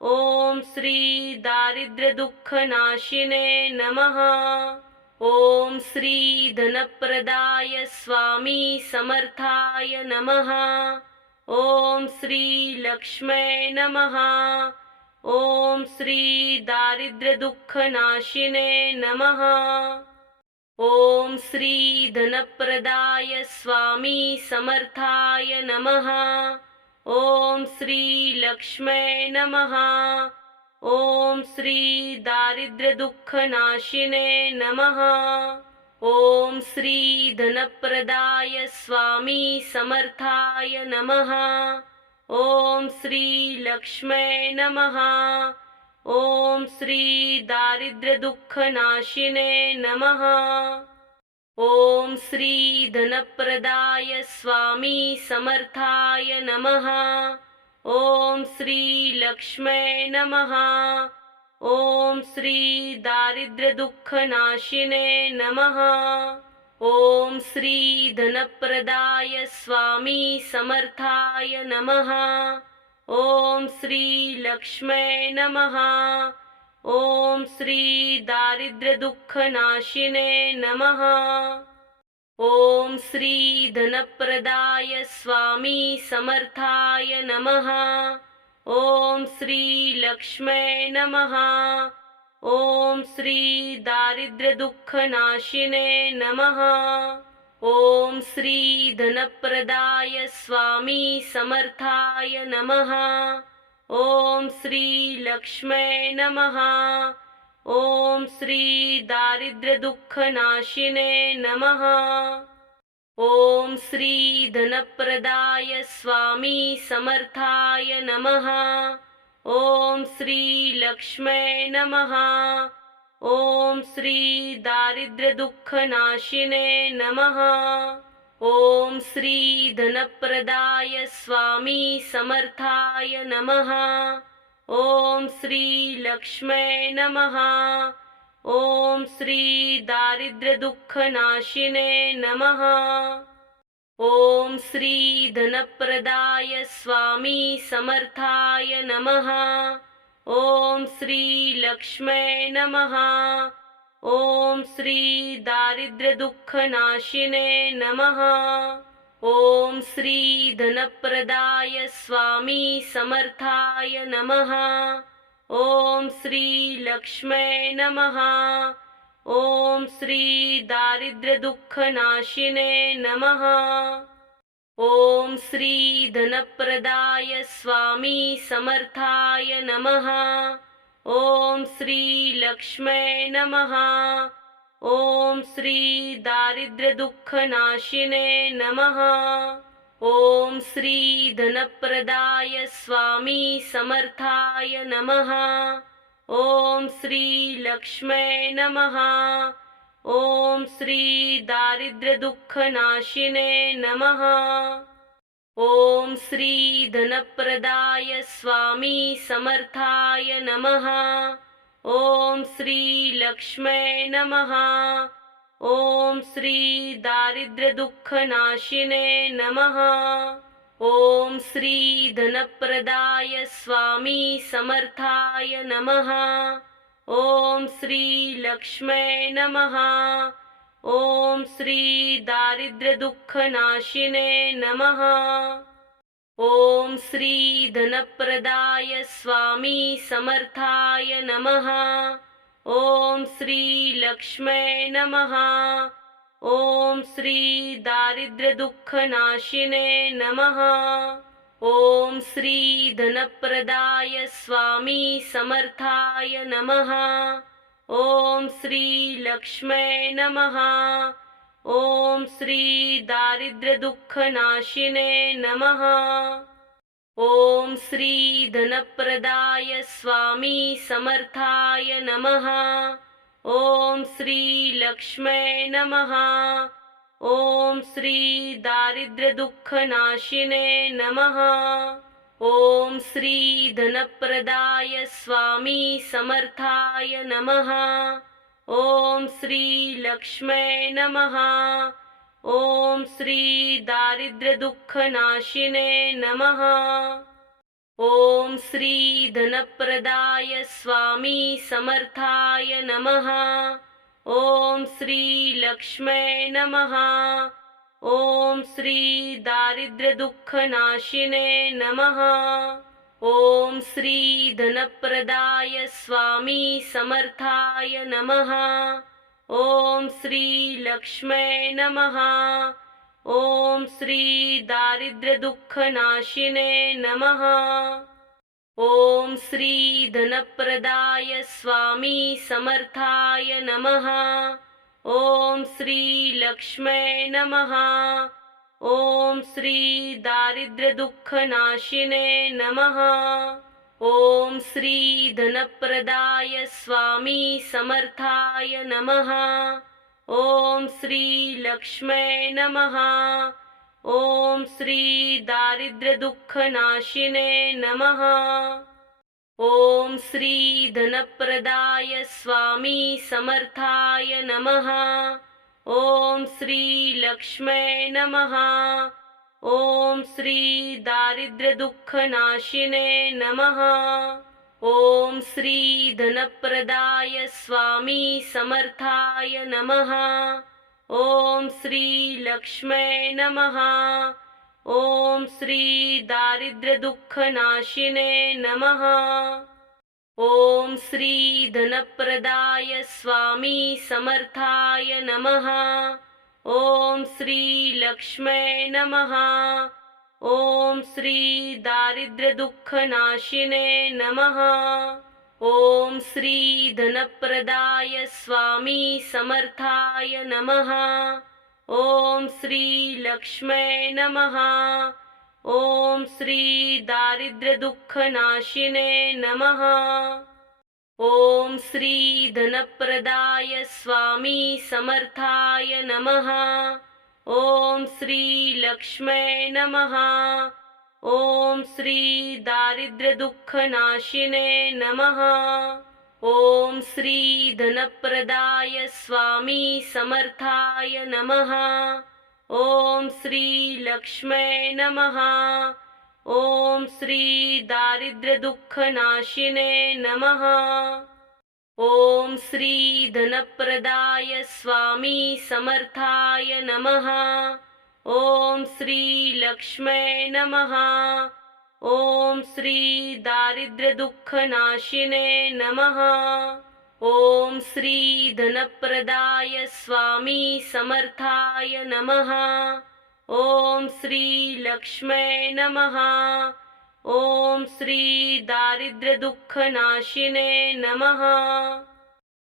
ओम श्री दारिद्र्यदुःखनाशिने नमः। ओम श्री धनप्रदाय स्वामी समर्थाय नमः। ओम श्री लक्ष्मै नमः। ओम श्री दारिद्र्य दुःख नाशिने नमः। ओम श्री धनप्रदाय स्वामी समर्थाय नमः। ओम श्री लक्ष्मै नमः। ओम श्री दारिद्र्य दुःख नाशिने नमः। ओम श्री धनप्रदाय स्वामी समर्थाय नमः। ओम श्री लक्ष्मै नमः। ओम श्री दारिद्र्य दुःख नाशिने नमः। ओम श्री धनप्रदाय स्वामी समर्थाय नमः। ओम श्री लक्ष्मै नमः। ओम श्री दारिद्र्य दुःख नाशिने नमः। ओम श्री धनप्रदाय स्वामी समर्थाय नमः। ओम श्री लक्ष्मै नमः। ओम श्री दारिद्र्य दुःख नाशिने नमः। ओम श्री धनप्रदाय स्वामी समर्थाय नमः। ओम श्री लक्ष्मै नमः। ओम श्री दारिद्र्य दुःख नाशिने नमः। ओम श्री धनप्रदाय स्वामी समर्थाय नमः। ओम श्री लक्ष्मै नमः। ओम श्री दारिद्र्य दुःख नाशिने नमः। ओम श्री धनप्रदाय स्वामी समर्थाय नमः। ओम श्री लक्ष्मै नमः। ओम श्री दारिद्र्य दुःख नाशिने नमः। ओम श्री धनप्रदाय स्वामी समर्थाय नमः। ओम श्री लक्ष्मै नमः। ओम श्री दारिद्र्य दुःख नाशिने नमः। ओम श्री धनप्रदाय स्वामी समर्थाय नमः। ओम श्री लक्ष्मै नमः। ओम श्री दारिद्र्य दुःख नाशिने नमः। ओम श्री धनप्रदाय स्वामी समर्थाय नमः। ओम श्री लक्ष्मै नमः। ओम श्री दारिद्र्य दुःख नाशिने नमः। ओम श्री धनप्रदाय स्वामी समर्थाय नमः। ओम श्री लक्ष्मै नमः। ओम श्री दारिद्र्य दुःख नाशिने नमः। ओम श्री धनप्रदाय स्वामी समर्थाय नमः। ओम श्री लक्ष्मै नमः। ओम श्री दारिद्र्य दुःख नाशिने नमः। ओम श्री धनप्रदाय स्वामी समर्थाय नमः। ओम श्री लक्ष्मै नमः। ओम श्री दारिद्र्य दुःख नाशिने नमः। ओम श्री धनप्रदाय स्वामी समर्थाय नमः। ओम श्री लक्ष्मै नमः। ओम श्री दारिद्र्य दुःख नाशिने नमः। ओम श्री धनप्रदाय स्वामी समर्थाय नमः। ओम श्री लक्ष्मै नमः। ओम श्री दारिद्र्य दुःख नाशिने नमः। ओम श्री धनप्रदाय स्वामी समर्थाय नमः। ओम श्री लक्ष्मै नमः। ओम श्री दारिद्र्य दुःख नाशिने नमः। ओम श्री धनप्रदाय स्वामी समर्थाय नमः। ओम श्री लक्ष्मै नमः। ओम श्री दारिद्र्य दुःख नाशिने नमः। ओम श्री धनप्रदाय स्वामी समर्थाय नमः। ओम श्री लक्ष्मै नमः। ओम श्री दारिद्र्य दुःख नाशिने नमः। ओम श्री धनप्रदाय स्वामी समर्थाय नमः। ओम श्री लक्ष्मै नमः। ओम श्री दारिद्र्य दुःख नाशिने नमः। ओम श्री धनप्रदाय स्वामी समर्थाय नमः। ओम श्री लक्ष्मै नमः। ओम श्री दारिद्र्य दुःख नाशिने नमः। ओम श्री धनप्रदाय स्वामी समर्थाय नमः। ओम श्री लक्ष्मै नमः। ओम श्री दारिद्र्य दुःख नाशिने नमः। ओम श्री धनप्रदाय स्वामी समर्थाय नमः। ओम श्री लक्ष्मै नमः। ओम श्री दारिद्र्य दुःख नाशिने नमः। ओम श्री धनप्रदाय स्वामी समर्थाय नमः। ओम श्री लक्ष्मै नमः। ओम श्री दारिद्र्य दुःख नाशिने नमः। ओम श्री धनप्रदाय स्वामी समर्थाय नमः। ओम श्री लक्ष्मै नमः। ओम श्री दारिद्र्य दुःख नाशिने नमः। ओम श्री धनप्रदाय स्वामी समर्थाय नमः। ओम श्री लक्ष्मै नमः। ओम श्री दारिद्र्य दुःख नाशिने नमः। ओम श्री धनप्रदाय स्वामी समर्थाय नमः। ओम श्री लक्ष्मै नमः। ओम श्री दारिद्र्य दुःख नाशिने नमः। ओम श्री धनप्रदाय स्वामी समर्थाय नमः। ओम श्री लक्ष्मै नमः। ओम श्री दारिद्र्य दुःख नाशिने नमः। ओम श्री धनप्रदाय स्वामी समर्थाय नमः। ओम श्री लक्ष्मै नमः। ओम श्री दारिद्र्य दुःख नाशिने नमः। ओम श्री धनप्रदाय स्वामी समर्थाय नमः। ओम श्री लक्ष्मै नमः। ओम श्री दारिद्र्य दुःख नाशिने नमः। ओम श्री धनप्रदाय स्वामी समर्थाय नमः। ओम श्री लक्ष्मै नमः। ओम श्री दारिद्र्य दुःख नाशिने नमः।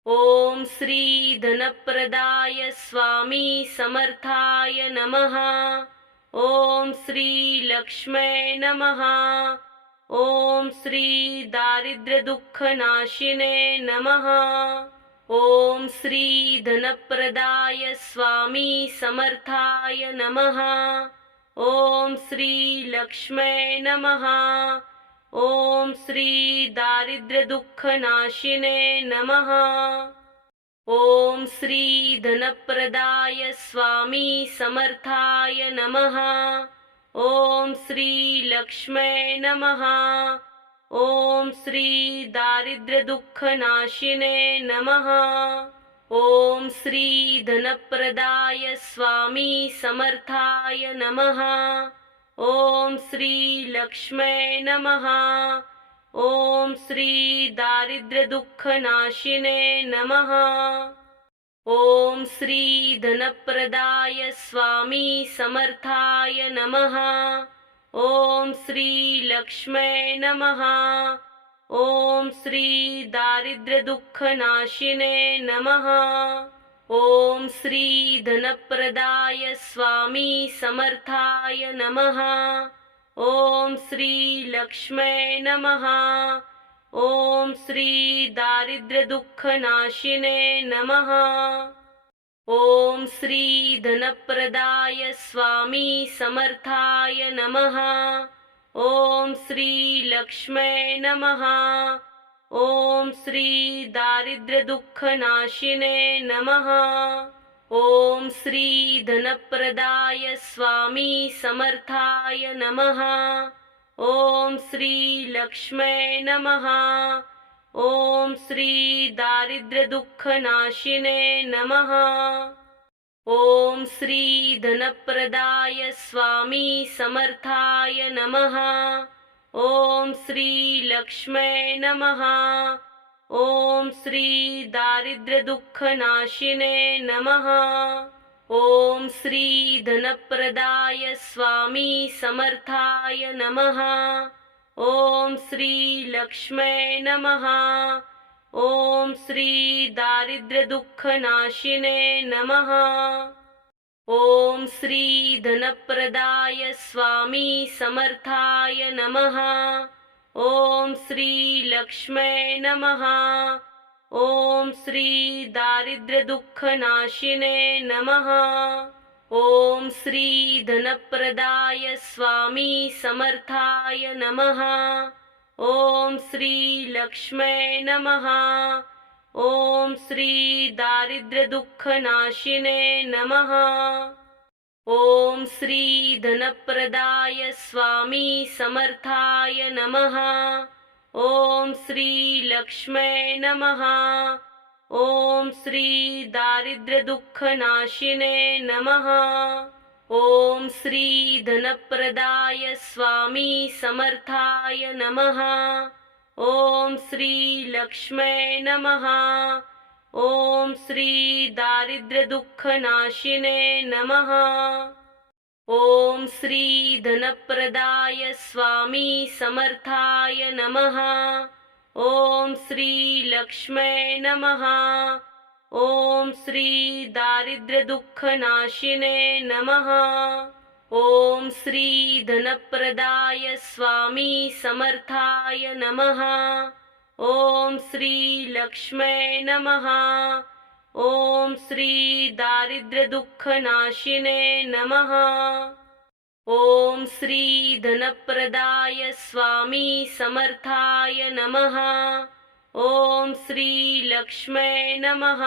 ओम श्री धनप्रदाय स्वामी समर्थाय नमः। ओम श्री लक्ष्मै नमः। ओम श्री दारिद्र्य दुःख नाशिने नमः। ओम श्री धनप्रदाय स्वामी समर्थाय नमः। ओम श्री लक्ष्मै नमः। ओम श्री दारिद्र्य दुःख नाशिने नमः। ओम श्री धनप्रदाय स्वामी समर्थाय नमः। ओम श्री लक्ष्मै नमः। ओम श्री दारिद्र्य दुःख नाशिने नमः। ओम श्री धनप्रदाय स्वामी समर्थाय नमः। ओम श्री लक्ष्मै नमः। ओम श्री दारिद्र्य दुःख नाशिने नमः। ओम श्री धनप्रदाय स्वामी समर्थाय नमः। ओम श्री लक्ष्मै नमः। ओम श्री दारिद्र्य दुःख नाशिने नमः। ओम श्री धनप्रदाय स्वामी समर्थाय नमः। ओम श्री लक्ष्मै नमः। ओम श्री दारिद्र्य दुःख नाशिने नमः। ओम श्री धनप्रदाय स्वामी समर्थाय नमः। ओम श्री लक्ष्मै नमः। ओम श्री दारिद्र्य दुःख नाशिने नमः। ओम श्री धनप्रदाय स्वामी समर्थाय नमः। ओम श्री लक्ष्मै नमः। ओम श्री दारिद्र्यदुःखनाशिने नमः। ओम श्री धनप्रदाय स्वामी समर्थाय नमः। ओम श्री लक्ष्मे नमः। ओम श्री दारिद्र्यदुःखनाशिने नमः। ओम श्री धनप्रदाय स्वामी समर्थाय नमः। ओम श्री लक्ष्मे नमः। ओम श्री दारिद्र्यदुःखनाशिने नमः। ओम श्री धनप्रदाय स्वामी समर्थाय नमः। ओम श्री लक्ष्मे नमः। ओम श्री दारिद्र्यदुःखनाशिने नमः। ओम श्री धनप्रदाय स्वामी समर्थाय नमः। ओम श्री लक्ष्मे नमः। ओम श्री दारिद्र्यदुःखनाशिने नमः। ओम श्री धनप्रदाय स्वामी समर्थाय नमः। ओम श्री लक्ष्मे नमः। ओम श्री दारिद्र्यदुःखनाशिने नमः। ओम श्री धनप्रदाय स्वामी समर्थाय नमः। ओम श्री लक्ष्मे नमः। ओम श्री दारिद्र्यदुःखनाशिने नमः। ओम श्री धनप्रदाय स्वामी समर्थाय नमः। ओम श्री लक्ष्मे नमः। ओम श्री दारिद्र्यदुःखनाशिने नमः। ओम श्री धनप्रदाय स्वामी समर्थाय नमः। ओम श्री लक्ष्मे नमः। ओम श्री दारिद्र्यदुःखनाशिने नमः। ओम श्री धनप्रदाय स्वामी समर्थाय नमः। ओम श्री लक्ष्मे नमः।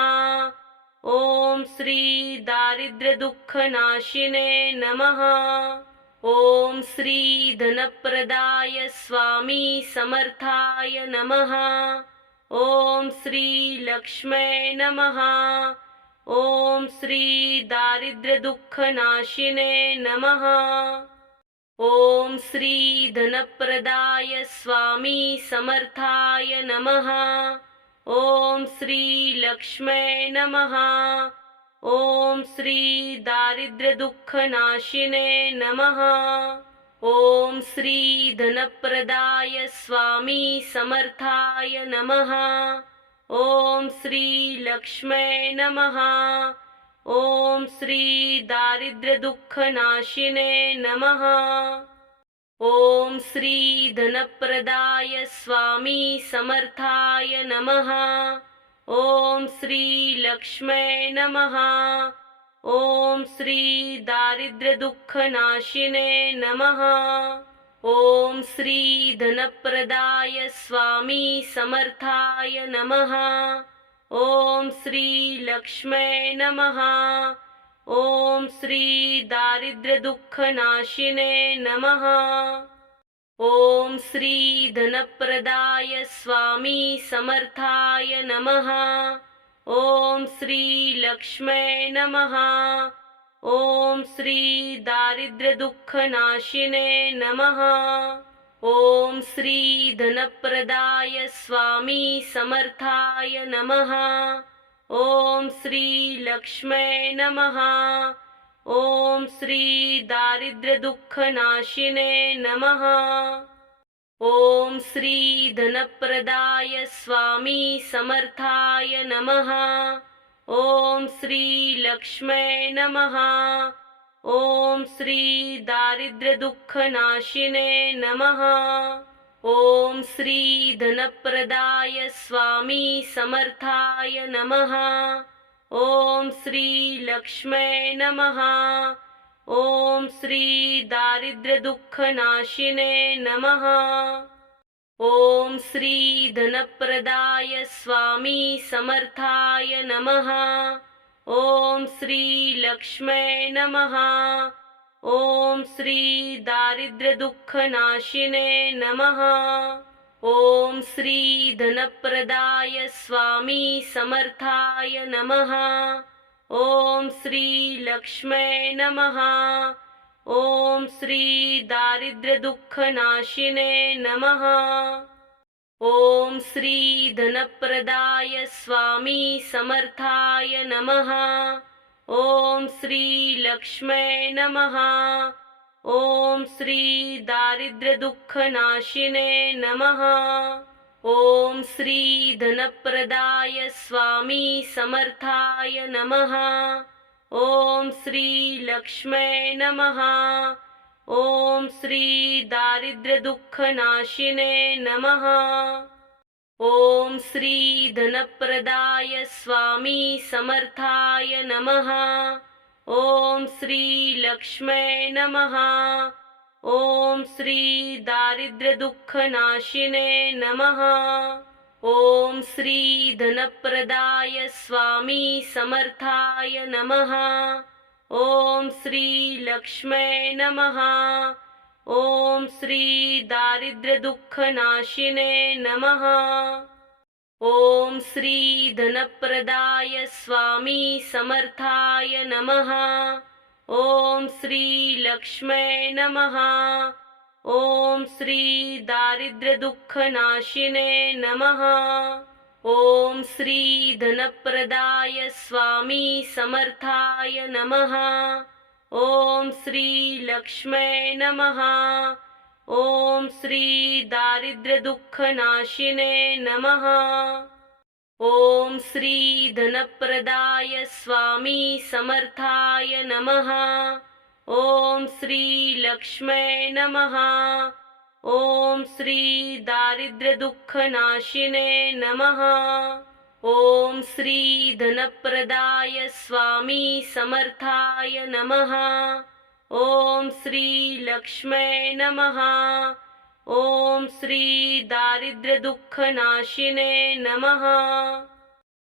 ओम श्री दारिद्र्यदुःखनाशिने नमः। ओम श्री धनप्रदाय स्वामी समर्थाय नमः। ओम श्री लक्ष्मे नमः। ओम श्री दारिद्र्यदुःखनाशिने नमः। ओम श्री धनप्रदाय स्वामी समर्थाय नमः। ओम श्री लक्ष्मे नमः। ओम श्री दारिद्र्यदुःखनाशिने नमः। ओम श्री धनप्रदाय स्वामी समर्थाय नमः। ओम श्री लक्ष्मे नमः। ओम श्री दारिद्र्यदुःखनाशिने नमः। ओम श्री धनप्रदाय स्वामी समर्थाय नमः। ओम श्री लक्ष्मे नमः। ओम श्री दारिद्र्यदुःखनाशिने नमः। ओम श्री धनप्रदाय स्वामी समर्थाय नमः। ओम श्री लक्ष्मे नमः। ओम श्री दारिद्र्यदुःखनाशिने नमः। ओम श्री धनप्रदाय स्वामी समर्थाय नमः। ओम श्री लक्ष्मे नमः। ओम श्री दारिद्र्यदुःखनाशिने नमः। ओम श्री धनप्रदाय स्वामी समर्थाय नमः। ओम श्री लक्ष्मे नमः। ओम श्री दारिद्र्यदुःखनाशिने नमः। ओम श्री धनप्रदाय स्वामी समर्थाय नमः। ओम श्री लक्ष्मे नमः। ओम श्री दारिद्र्यदुःखनाशिने नमः। ओम श्री धनप्रदाय स्वामी समर्थाय नमः। ओम श्री लक्ष्मे नमः। ओम श्री दारिद्र्यदुःखनाशिने नमः। ओम श्री धनप्रदाय स्वामी समर्थाय नमः। ओम श्री लक्ष्मे नमः। ओम श्री दारिद्र्यदुःखनाशिने नमः। ओम श्री धनप्रदाय स्वामी समर्थाय नमः। ओम श्री लक्ष्मै नमः। ओम श्री दारिद्र्य दुःख नाशिने नमः। ओम श्री धनप्रदाय स्वामी समर्थाय नमः। ओम श्री लक्ष्मै नमः। ओम श्री दारिद्र्य दुःख नाशिने नमः। ओम श्री धनप्रदाय स्वामी समर्थाय नमः। ओम श्री लक्ष्मै नमः। ओम श्री दारिद्र्य दुःख नाशिने नमः। ओम श्री धनप्रदाय स्वामी समर्थाय नमः। ओम श्री लक्ष्मै नमः। ओम श्री दारिद्र्य दुःख नाशिने नमः। ओम श्री धनप्रदाय स्वामी समर्थाय नमः। ओम श्री लक्ष्मै नमः। ओम श्री दारिद्र्य दुःख नाशिने नमः। ओम श्री धनप्रदाय स्वामी समर्थाय नमः। ओम श्री लक्ष्मै नमः। ओम श्री दारिद्र्य दुःख नाशिने नमः। ओम श्री धनप्रदाय स्वामी समर्थाय नमः। ओम श्री लक्ष्मै नमः। ओम श्री दारिद्र्य दुःख नाशिने नमः। ओम श्री धनप्रदाय स्वामी समर्थाय नमः। ओम श्री लक्ष्मै नमः। ओम श्री दारिद्र्य दुःख नाशिने नमः। ओम श्री धनप्रदाय स्वामी समर्थाय नमः। ओम श्री लक्ष्मै नमः। ओम श्री दारिद्र्य दुःख नाशिने नमः।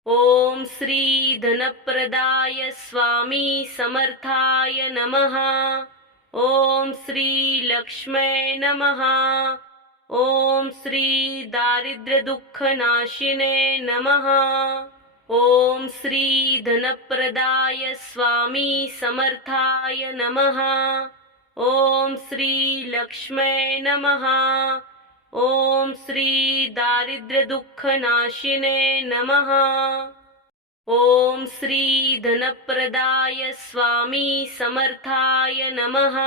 ओम श्री धनप्रदाय स्वामी समर्थाय नमः। ओम श्री लक्ष्मै नमः। ओम श्री दारिद्र्य दुःख नाशिने नमः। ओम श्री धनप्रदाय स्वामी समर्थाय नमः। ओम श्री लक्ष्मै नमः। ओम श्री दारिद्र्य दुःख नाशिने नमः। ओम श्री धनप्रदाय स्वामी समर्थाय नमः।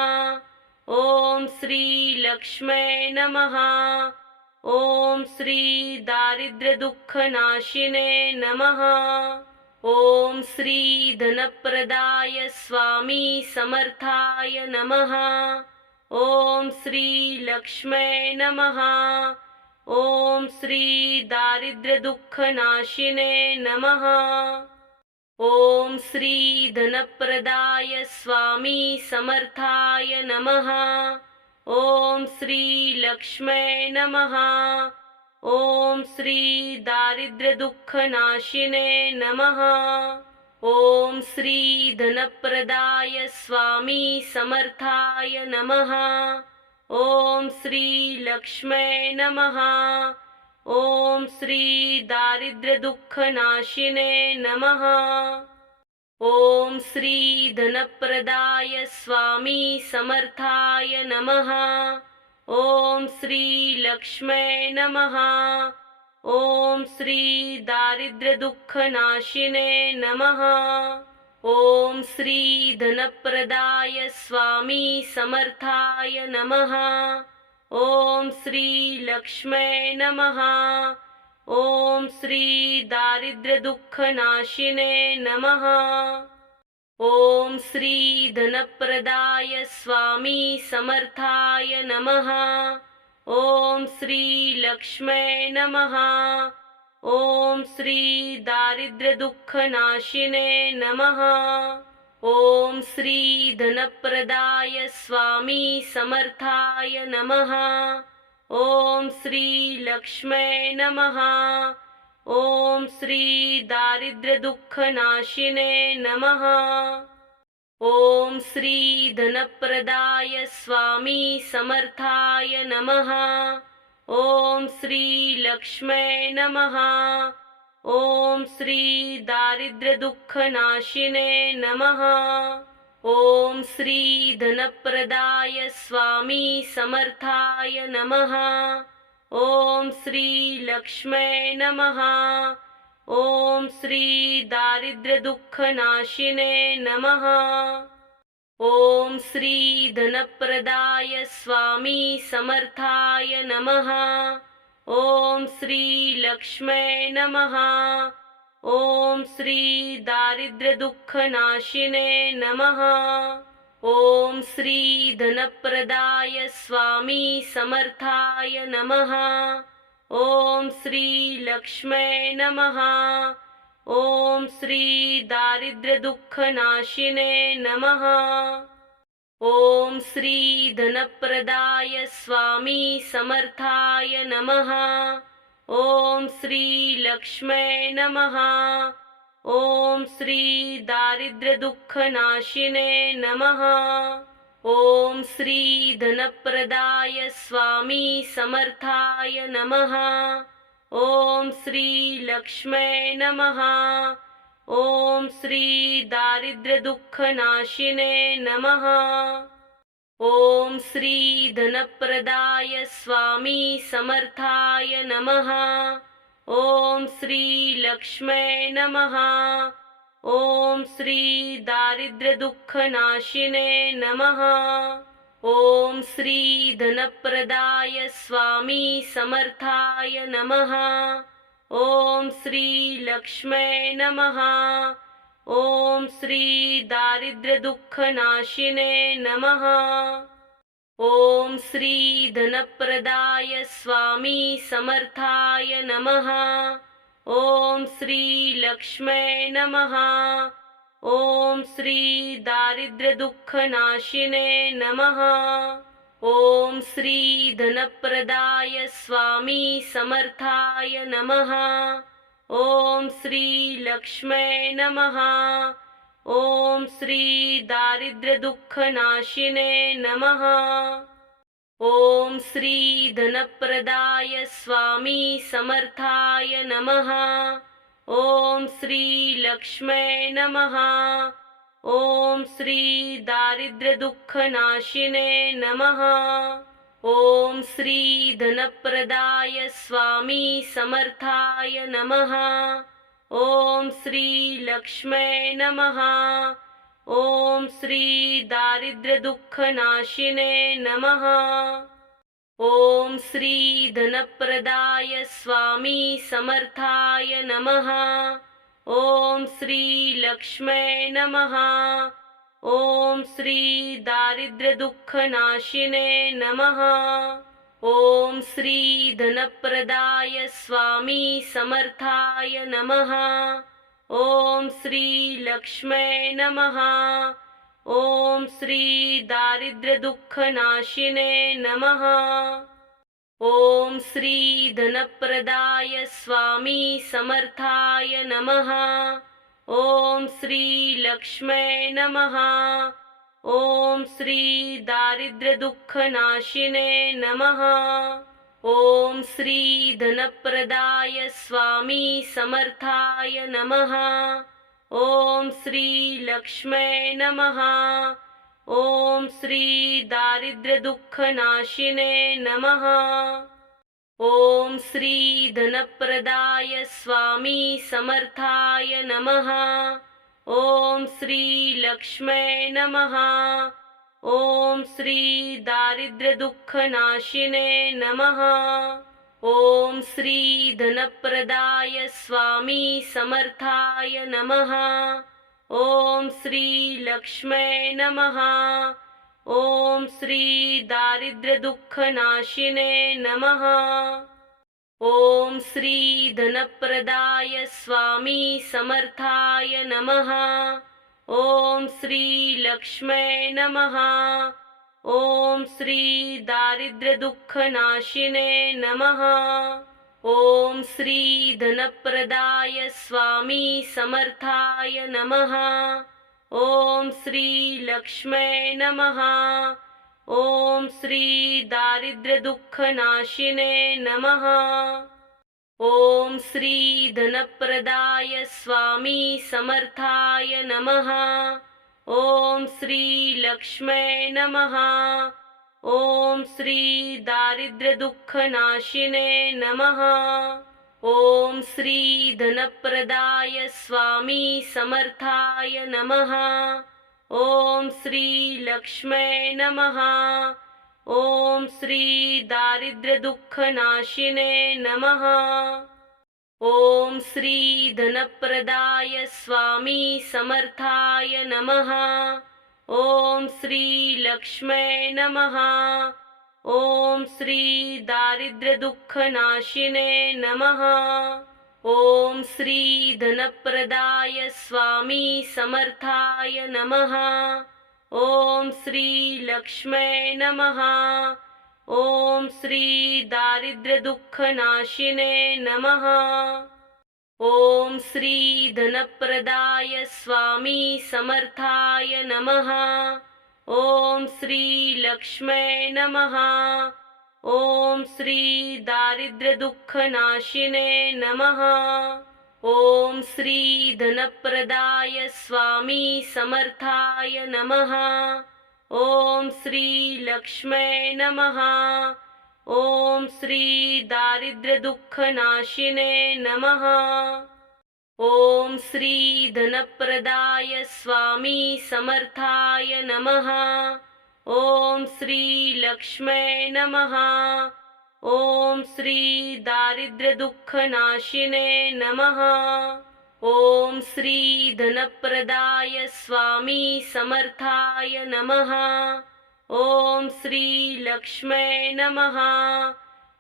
ओम श्री लक्ष्मै नमः। ओम श्री दारिद्र्य दुःख नाशिने नमः। ओम श्री धनप्रदाय स्वामी समर्थाय नमः। ओम श्री लक्ष्मै नमः। ओम श्री दारिद्र्य दुःख नाशिने नमः। ओम श्री धनप्रदाय स्वामी समर्थाय नमः। ओम श्री लक्ष्मै नमः। ओम श्री दारिद्र्य दुःख नाशिने नमः। ओम श्री धनप्रदाय स्वामी समर्थाय नमः। ओम श्री लक्ष्मै नमः। ओम श्री दारिद्र्य दुःख नाशिने नमः। ओम श्री धनप्रदाय स्वामी समर्थाय नमः। ओम श्री लक्ष्मै नमः। ओम श्री दारिद्र्य दुःख नाशिने नमः। ओम श्री धनप्रदाय स्वामी समर्थाय नमः। ओम श्री लक्ष्मै नमः। ओम श्री दारिद्र्य दुःख नाशिने नमः। ओम श्री धनप्रदाय स्वामी समर्थाय नमः। ओम श्री लक्ष्मै नमः। ओम श्री दारिद्र्य दुःख नाशिने नमः। ओम श्री धनप्रदाय स्वामी समर्थाय नमः। ओम श्री लक्ष्मै नमः। ओम श्री दारिद्र्य दुःख नाशिने नमः। ओम श्री धनप्रदाय स्वामी समर्थाय नमः। ओम श्री लक्ष्मै नमः। ओम श्री दारिद्र्य दुःख नाशिने नमः। ओम श्री धनप्रदाय स्वामी समर्थाय नमः। ओम श्री लक्ष्मै नमः। ओम श्री दारिद्र्य दुःख नाशिने नमः। ओम श्री धनप्रदाय स्वामी समर्थाय नमः। ओम श्री लक्ष्मै नमः। ओम श्री दारिद्र्य दुःख नाशिने नमः। ओम श्री धनप्रदाय स्वामी समर्थाय नमः। ओम श्री लक्ष्मै नमः। ओम श्री दारिद्र्य दुःख नाशिने नमः। ओम श्री धनप्रदाय स्वामी समर्थाय नमः। ओम श्री लक्ष्मै नमः। ओम श्री दारिद्र्य दुःख नाशिने नमः। ओम श्री धनप्रदाय स्वामी समर्थाय नमः। ओम श्री लक्ष्मै नमः। ओम श्री दारिद्र्य दुःख नाशिने नमः। ओम श्री धनप्रदाय स्वामी समर्थाय नमः। ओम श्री लक्ष्मै नमः। ओम श्री दारिद्र्य दुःख नाशिने नमः। ओम श्री धनप्रदाय स्वामी समर्थाय नमः। ओम श्री लक्ष्मै नमः। ओम श्री दारिद्र्य दुःख नाशिने नमः। ओम श्री धनप्रदाय स्वामी समर्थाय नमः। ओम श्री लक्ष्मै नमः। ओम श्री दारिद्र्य दुःख नाशिने नमः। ओम श्री धनप्रदाय स्वामी समर्थाय नमः। ओम श्री लक्ष्मै नमः। ओम श्री दारिद्र्य दुःख नाशिने नमः। ओम श्री धनप्रदाय स्वामी समर्थाय नमः। ओम श्री लक्ष्मै नमः। ओम श्री दारिद्र्य दुःख नाशिने नमः। ओम श्री धनप्रदाय स्वामी समर्थाय नमः। ओम श्री लक्ष्मै नमः। ओम श्री दारिद्र्य दुःख नाशिने नमः। ओम श्री धनप्रदाय स्वामी समर्थाय नमः। ओम श्री लक्ष्मै नमः। ओम श्री दारिद्र्य दुःख नाशिने नमः। ओम श्री धनप्रदाय स्वामी समर्थाय नमः। ओम श्री लक्ष्मै नमः। ओम श्री दारिद्र्य दुःख नाशिने नमः। ओम श्री धनप्रदाय स्वामी समर्थाय नमः। ओम श्री लक्ष्मै नमः। ओम श्री दारिद्र्य दुःख नाशिने नमः। ओम श्री धनप्रदाय स्वामी समर्थाय नमः। ओम श्री लक्ष्मै नमः। ओम श्री दारिद्र्य दुःख नाशिने नमः। ओम श्री धनप्रदाय स्वामी समर्थाय नमः। ओम श्री लक्ष्मै नमः। ओम श्री दारिद्र्य दुःख नाशिने नमः। ओम श्री धनप्रदाय स्वामी समर्थाय नमः। ओम श्री लक्ष्मै नमः। ओम श्री दारिद्र्य दुःख नाशिने नमः। ओम श्री धनप्रदाय स्वामी समर्थाय नमः। ओम श्री लक्ष्मै नमः। ओम श्री दारिद्र्य दुःख नाशिने नमः। ओम श्री धनप्रदाय स्वामी समर्थाय नमः। ओम श्री लक्ष्मै नमः। ओम श्री दारिद्र्यदुःखनाशिने नमः। ओम श्री धनप्रदाय स्वामी समर्थाय नमः। ओम श्री लक्ष्मे नमः। ओम श्री दारिद्र्यदुःखनाशिने नमः। ओम श्री धनप्रदाय स्वामी समर्थाय नमः। ओम श्री लक्ष्मे नमः। ओम श्री दारिद्र्यदुःखनाशिने नमः। ओम श्री धनप्रदाय स्वामी समर्थाय नमः। ओम श्री लक्ष्मे नमः। ओम श्री दारिद्र्यदुःखनाशिने नमः। ओम श्री धनप्रदाय स्वामी समर्थाय नमः। ओम श्री लक्ष्मे नमः। ओम श्री दारिद्र्यदुःखनाशिने नमः। ओम श्री धनप्रदाय स्वामी समर्थाय नमः। ओम श्री लक्ष्मे नमः। ओम श्री दारिद्र्यदुःखनाशिने नमः। ओम श्री धनप्रदाय स्वामी समर्थाय नमः। ओम श्री लक्ष्मे नमः। ओम श्री दारिद्र्यदुःखनाशिने नमः। ओम श्री धनप्रदाय स्वामी समर्थाय नमः। ओम श्री लक्ष्मे नमः। ओम श्री दारिद्र्यदुःखनाशिने नमः। ओम श्री धनप्रदाय स्वामी समर्थाय नमः। ओम श्री लक्ष्मे नमः।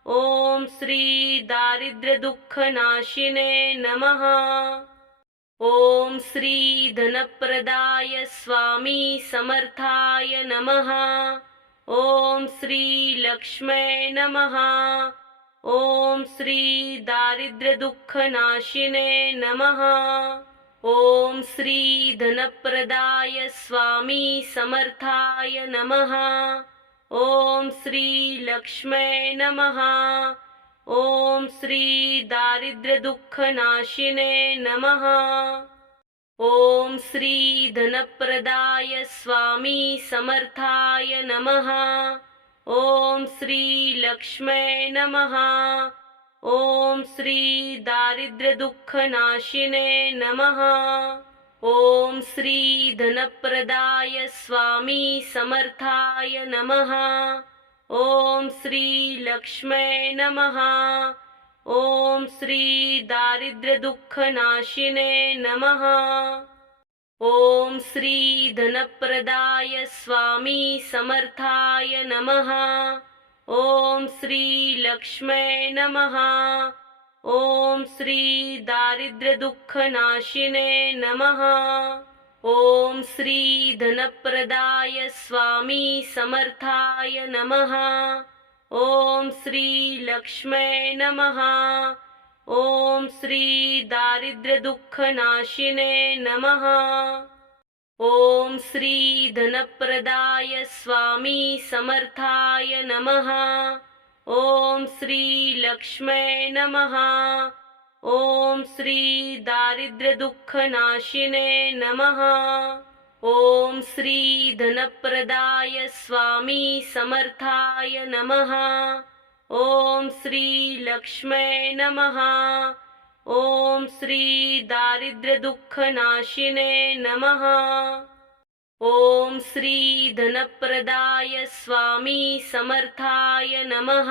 ओम श्री दारिद्र्यदुःखनाशिने नमः। ओम श्री धनप्रदाय स्वामी समर्थाय नमः। ओम श्री लक्ष्मे नमः। ओम श्री दारिद्र्यदुःखनाशिने नमः। ओम श्री धनप्रदाय स्वामी समर्थाय नमः। ओम श्री लक्ष्मे नमः। ओम श्री दारिद्र्यदुःखनाशिने नमः। ओम श्री धनप्रदाय स्वामी समर्थाय नमः। ओम श्री लक्ष्मे नमः। ओम श्री दारिद्र्यदुःखनाशिने नमः। ओम श्री धनप्रदाय स्वामी समर्थाय नमः। ओम श्री लक्ष्मे नमः। ओम श्री दारिद्र्यदुःखनाशिने नमः। ओम श्री धनप्रदाय स्वामी समर्थाय नमः। ओम श्री लक्ष्मे नमः। ओम श्री दारिद्र्यदुःखनाशिने नमः। ओम श्री धनप्रदाय स्वामी समर्थाय नमः। ओम श्री लक्ष्मे नमः। ओम श्री दारिद्र्यदुःखनाशिने नमः। ओम श्री धनप्रदाय स्वामी समर्थाय नमः। ओम श्री लक्ष्मे नमः। ओम श्री दारिद्र्यदुःखनाशिने नमः। ओम श्री धनप्रदाय स्वामी समर्थाय नमः। ओम श्री लक्ष्मे नमः। ओम श्री दारिद्र्यदुःखनाशिने नमः। ओम श्री धनप्रदाय स्वामी समर्थाय नमः।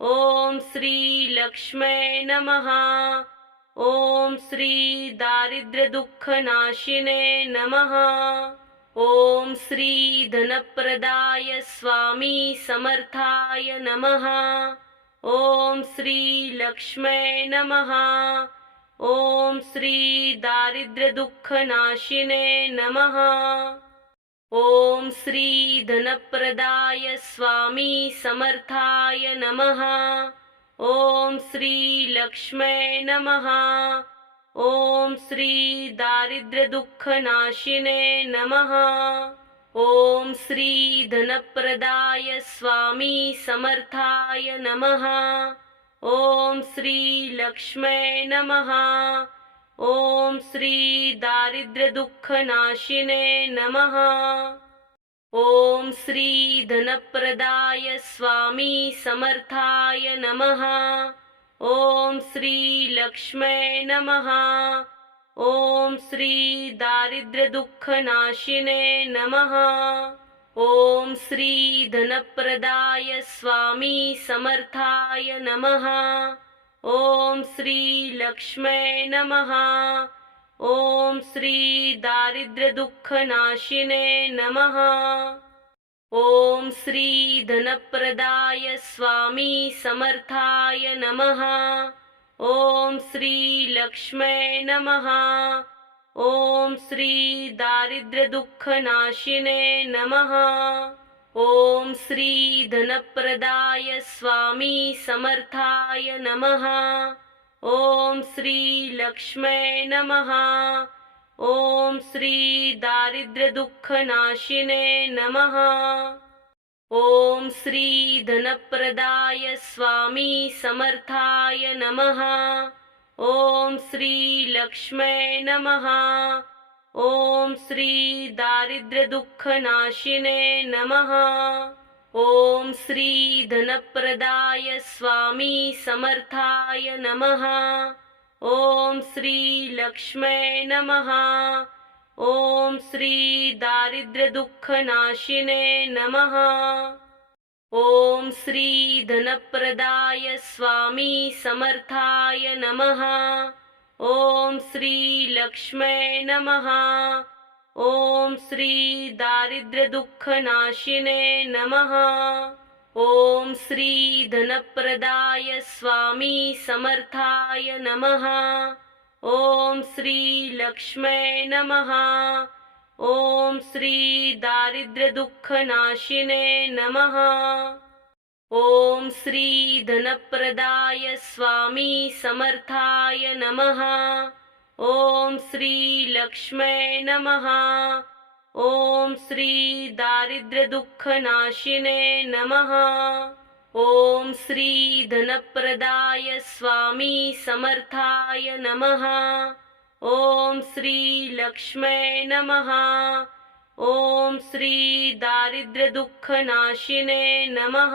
ओम श्री लक्ष्मे नमः। ओम श्री दारिद्र्यदुःखनाशिने नमः। ओम श्री धनप्रदाय स्वामी समर्थाय नमः। ओम श्री लक्ष्मे नमः। ओम श्री दारिद्र्यदुःखनाशिने नमः। ओम श्री धनप्रदाय स्वामी समर्थाय नमः। ओम श्री लक्ष्मे नमः। ओम श्री दारिद्र्यदुःखनाशिने नमः। ओम श्री धनप्रदाय स्वामी समर्थाय नमः। ओम श्री लक्ष्मै नमः। ओम श्री दारिद्र्य दुःख नाशिने नमः। ओम श्री धनप्रदाय स्वामी समर्थाय नमः। ओम श्री लक्ष्मै नमः। ओम श्री दारिद्र्य दुःख नाशिने नमः। ओम श्री धनप्रदाय स्वामी समर्थाय नमः। ओम श्री लक्ष्मै नमः। ओम श्री दारिद्र्य दुःख नाशिने नमः। ओम श्री धनप्रदाय स्वामी समर्थाय नमः। ओम श्री लक्ष्मै नमः। ओम श्री दारिद्र्य दुःख नाशिने नमः। ओम श्री धनप्रदाय स्वामी समर्थाय नमः। ओम श्री लक्ष्मै नमः। ओम श्री दारिद्र्य दुःख नाशिने नमः। ओम श्री धनप्रदाय स्वामी समर्थाय नमः। ओम श्री लक्ष्मै नमः। ओम श्री दारिद्र्य दुःख नाशिने नमः। ओम श्री धनप्रदाय स्वामी समर्थाय नमः। ओम श्री लक्ष्मै नमः। ओम श्री दारिद्र्य दुःख नाशिने नमः। ओम श्री धनप्रदाय स्वामी समर्थाय नमः। ओम श्री लक्ष्मै नमः। ओम श्री दारिद्र्य दुःख नाशिने नमः। ओम श्री धनप्रदाय स्वामी समर्थाय नमः। ओम श्री लक्ष्मै नमः। ओम श्री दारिद्र्य दुःख नाशिने नमः। ओम श्री धनप्रदाय स्वामी समर्थाय नमः। ओम श्री लक्ष्मै नमः। ओम श्री दारिद्र्य दुःख नाशिने नमः। ओम श्री धनप्रदाय स्वामी समर्थाय नमः। ओम श्री लक्ष्मै नमः। ओम श्री दारिद्र्य दुःख नाशिने नमः।